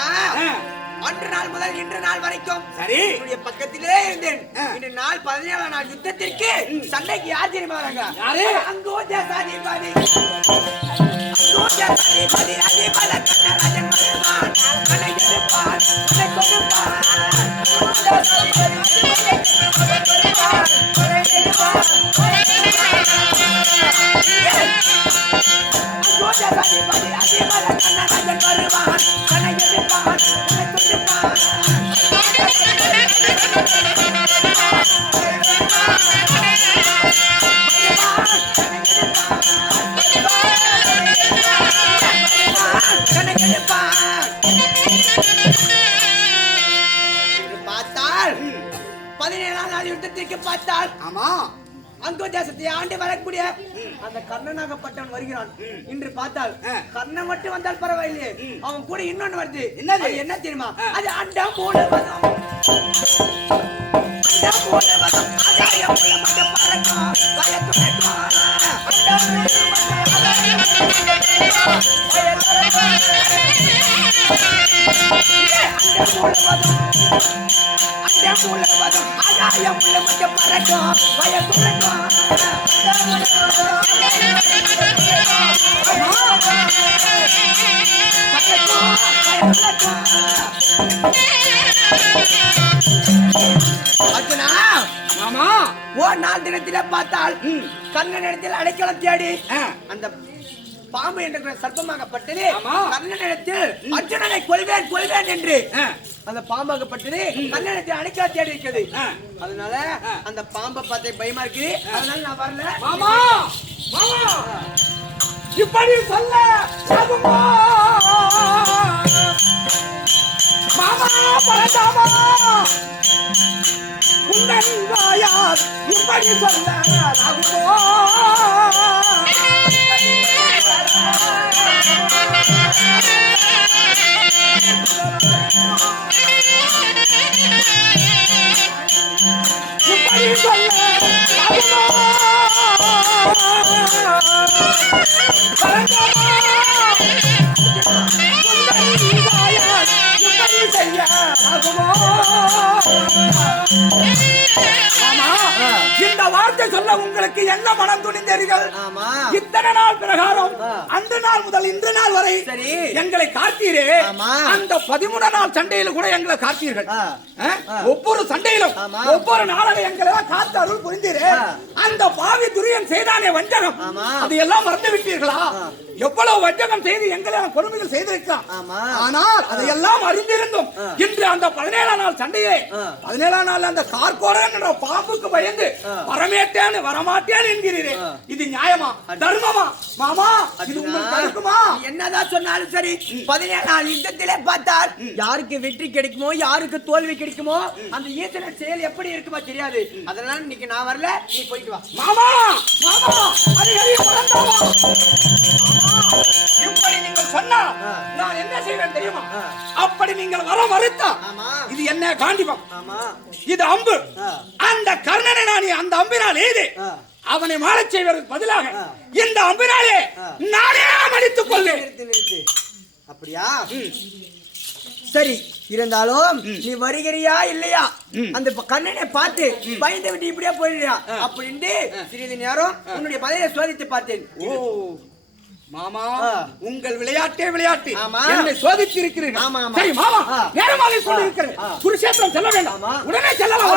அன்று நாள் முதல் இன்று நாள் வரைக்கும் சரி என்னுடைய பக்கத்திலே இருந்தேன். இன்று நாள் 17ஆம் நாள் யுத்தத்திற்கு சண்டைக்கு யார் தெரியுமா வராங்க? அங்கோஜ சாதிபதி அதிபல கண்ணராஜன் வருவான் கண்ணை எடுப்பான் கண்ணை கொடுப்பான் அங்கோஜ சாதிபதி அதிபல கண்ணராஜன் வருவான் கண்ணை எடுப்பான் கண்ணை கொடுப்பான். பார்த்தால் 17ஆம் நாள் யுத்தத்திற்கு பார்த்தால் ஆமா அங்கோ தேசத்தை ஆண்டு வரக்கூடிய அந்த கர்ணனாகப்பட்டவன் வருகிறான். இன்று பார்த்தால் கர்ணன் மட்டும் வந்தால் பரவாயில்லையே, அவன் கூட இன்னொன்னு வருது. என்னது? அது என்ன தெரியுமா? அது அண்டம் மூலவதம், அண்டம் மூலவதம், ஆகாயம் மூலமாக பறக்கும் பயத்துடைக்கும். அண்டம் மூலவதம், ஆகாயம் மூலமாக பறக்கும் பயத்துடைக்கும். ஆமா ஓர் நாள் தினத்திலே பார்த்தால் கண்ணன் இடத்தில் அடைக்கலம் தேடி அந்த பாம்பு என்ற சர்ப்பமாகப்பட்டது கண்ணனிடத்தில் அர்ஜுனனை கொல்வேன் கொல்வேன் என்று அந்த பாம்பாகப்பட்டது கண்ணனிடத்தில் அடைக்கலம் தேடி இருக்கிறது. அதனால அந்த பாம்பை பார்த்து பயமா இருக்கு. அதனால நான் வரல. மாமா மாமா இப்படி சொல்ல சாகுமா மாமா பரதாமா உன்னன் வாயார் இப்படி சொல்ல சாகுமோ இப்படி சொல்ல சாகுமோ இந்த வார்த்தை சொல்ல உங்களுக்கு என்ன மனம் துணிந்தீர்கள்? இத்தனை நாள் பிரகாரம் அந்த நாள் முதல் இன்று நாள் வரை எங்களை காத்தீரே. அந்த 13 நாள் சண்டையில கூட எங்களை காத்தீர்கள். ஒவ்வொரு சண்டையிலும் ஒவ்வொரு நாளும் எங்களை காத்து அருள் புரிந்தீரே. அந்த பாவி துரியன் செய்தானே வஞ்சகம், அது எல்லாம் மறந்து விட்டீர்களா? எவ்வளவு வஞ்சகம் செய்து எங்களை கொடுமைகள் செய்திருக்கலாம். ஆனால் அதையெல்லாம் அறிந்திருந்தும் இன்று அந்த 17ஆம் நாள் சண்டையே 17ஆம் நாள் அந்த கார்கோரன் என்ற பாம்புக்கு பயந்து வரமேட்டேன் வரமாட்டேன் என்கிறீரே, இது நியாயமா தர்மமா? மாமா இது உங்களுக்கு இருக்குமா? என்னதான் சொன்னாலும் சரி 17ஆம் நாள் யுத்தத்திலே பார்த்தால் யாருக்கு வெற்றி கிடைக்குமோ யாருக்கு தோல்வி கிடைக்குமோ அந்த ஈசன செயல் எப்படி இருக்குமா தெரியாது. அதனால இன்னைக்கு நான் வரல, நீ போயிட்டு வா. மாமா மாமா அடிக்கடி பறந்தாமா இப்படி நீங்கள் சொன்னா நான் என்ன செய்வேன் தெரியுமா? அப்படி நீங்கள் வர மறுத்தா இது என்ன காண்டிபம், இது அம்பு. அந்த கர்ணனை நான் அந்த அம்பினால் எய்து அவனை மாறச் செய்வதற்கு பதிலாக இந்த அம்பினாலே நானே மடித்துக் கொள்வேன். அப்படியா? சரி, இருந்தாலும் நீ வருகிறியா இல்லையா? அந்த கண்ணனை பார்த்து பயந்து விட்டு இப்படியா போயிடுறியா அப்படின்னு சிறிது நேரம் உன்னுடைய பதிலை சோதித்து பார்த்தேன். ஓ மாமா, உங்கள் விளையாட்டே விளையாட்டு, என்னை சோதித்து இருக்கிறீர்கள். சரி மாமா, நேரமாக சொல்லி இருக்கிறேன். குருஷேத்திரம் செல்ல வேண்டாம், உடனே செல்லலாம்.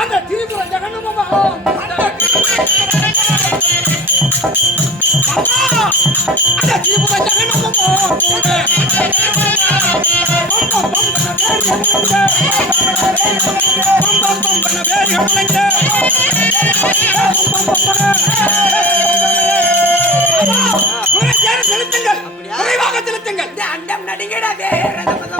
அந்த திரிபுர ஜெகன்மாமா அந்த திரிபுர ஜெகன்மாமா செலுத்துங்கள், குறைவாக செலுத்துங்கள். அண்டம் நடுங்கிடவே அண்டம்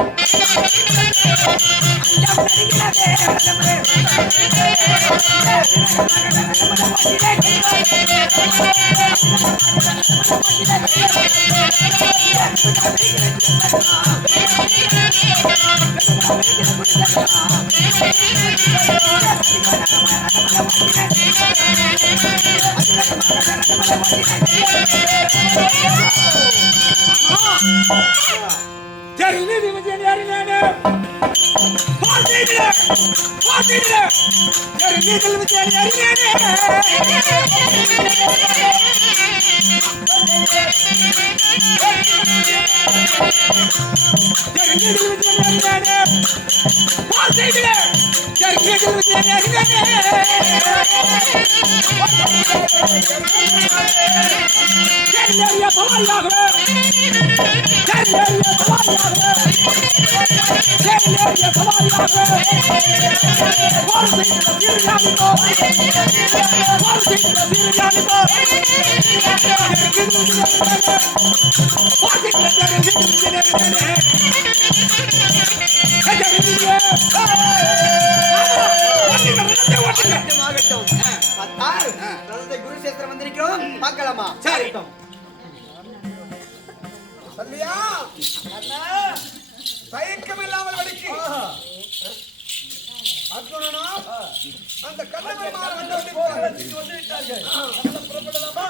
குருஷேத்திரம் வந்திருக்கிறோம் பார்க்கலாமா? சரி சொல்லியா தயக்கம் இல்லாமல் வடிக்கு அர்ஜுனனா அந்த கண்ணபெருமாள் வந்து விட்டார்கள். புறப்படலாமா?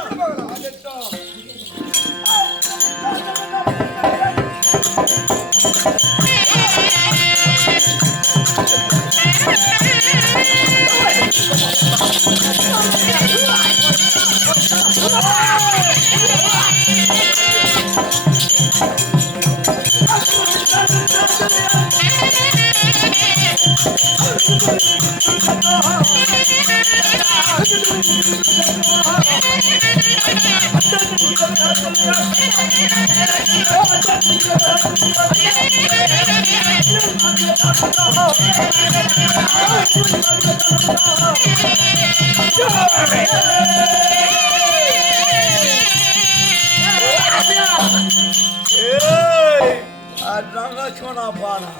போகலாம்.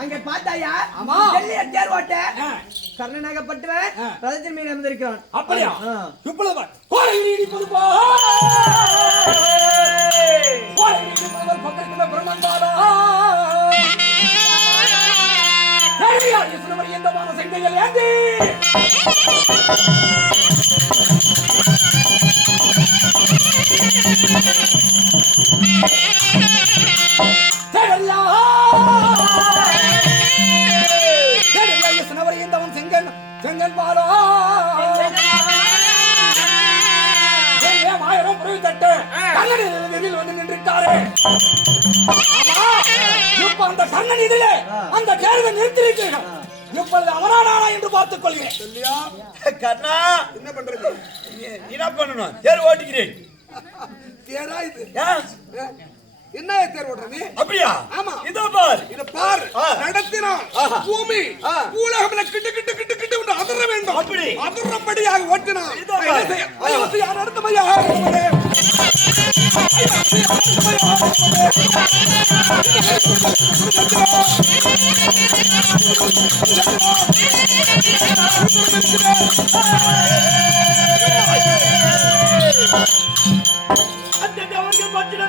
அங்க பார்த்தாயா? தேர் ஓட்ட கர்ணனாகப்பட்டவன் ரதத்தின் மீது அமர்ந்திருக்கிறான். அப்படியா? இப்பொழுது செங்கன் பாலோ ஆயிரம் புரிவு தட்டு வந்து நின்றுட்டாரு. இப்ப அந்த கண்ணன் இதிலே அந்த தேர்வை நிறுத்திருக்கிறேன். இப்பொழுது அவனானா என்று பார்த்துக் கொள்கிறேன். சொல்லியா கண்ணா என்ன பண்றது? என்ன பண்ணணும்? தேர் ஓட்டிக்கிறேன். தேரா இது என்ன தேர் ஓட்டுற நீ? அப்படியா? ஆமா. இதோ பார், இத பார். நடத்தினா பூமி பூலகம்ல கிட்டு கிட்டு கிட்டு கிட்டு என்று அதிர வேண்டும். அப்படி அதிரம்படியாக ஓட்டினா யார் அடுத்தமையா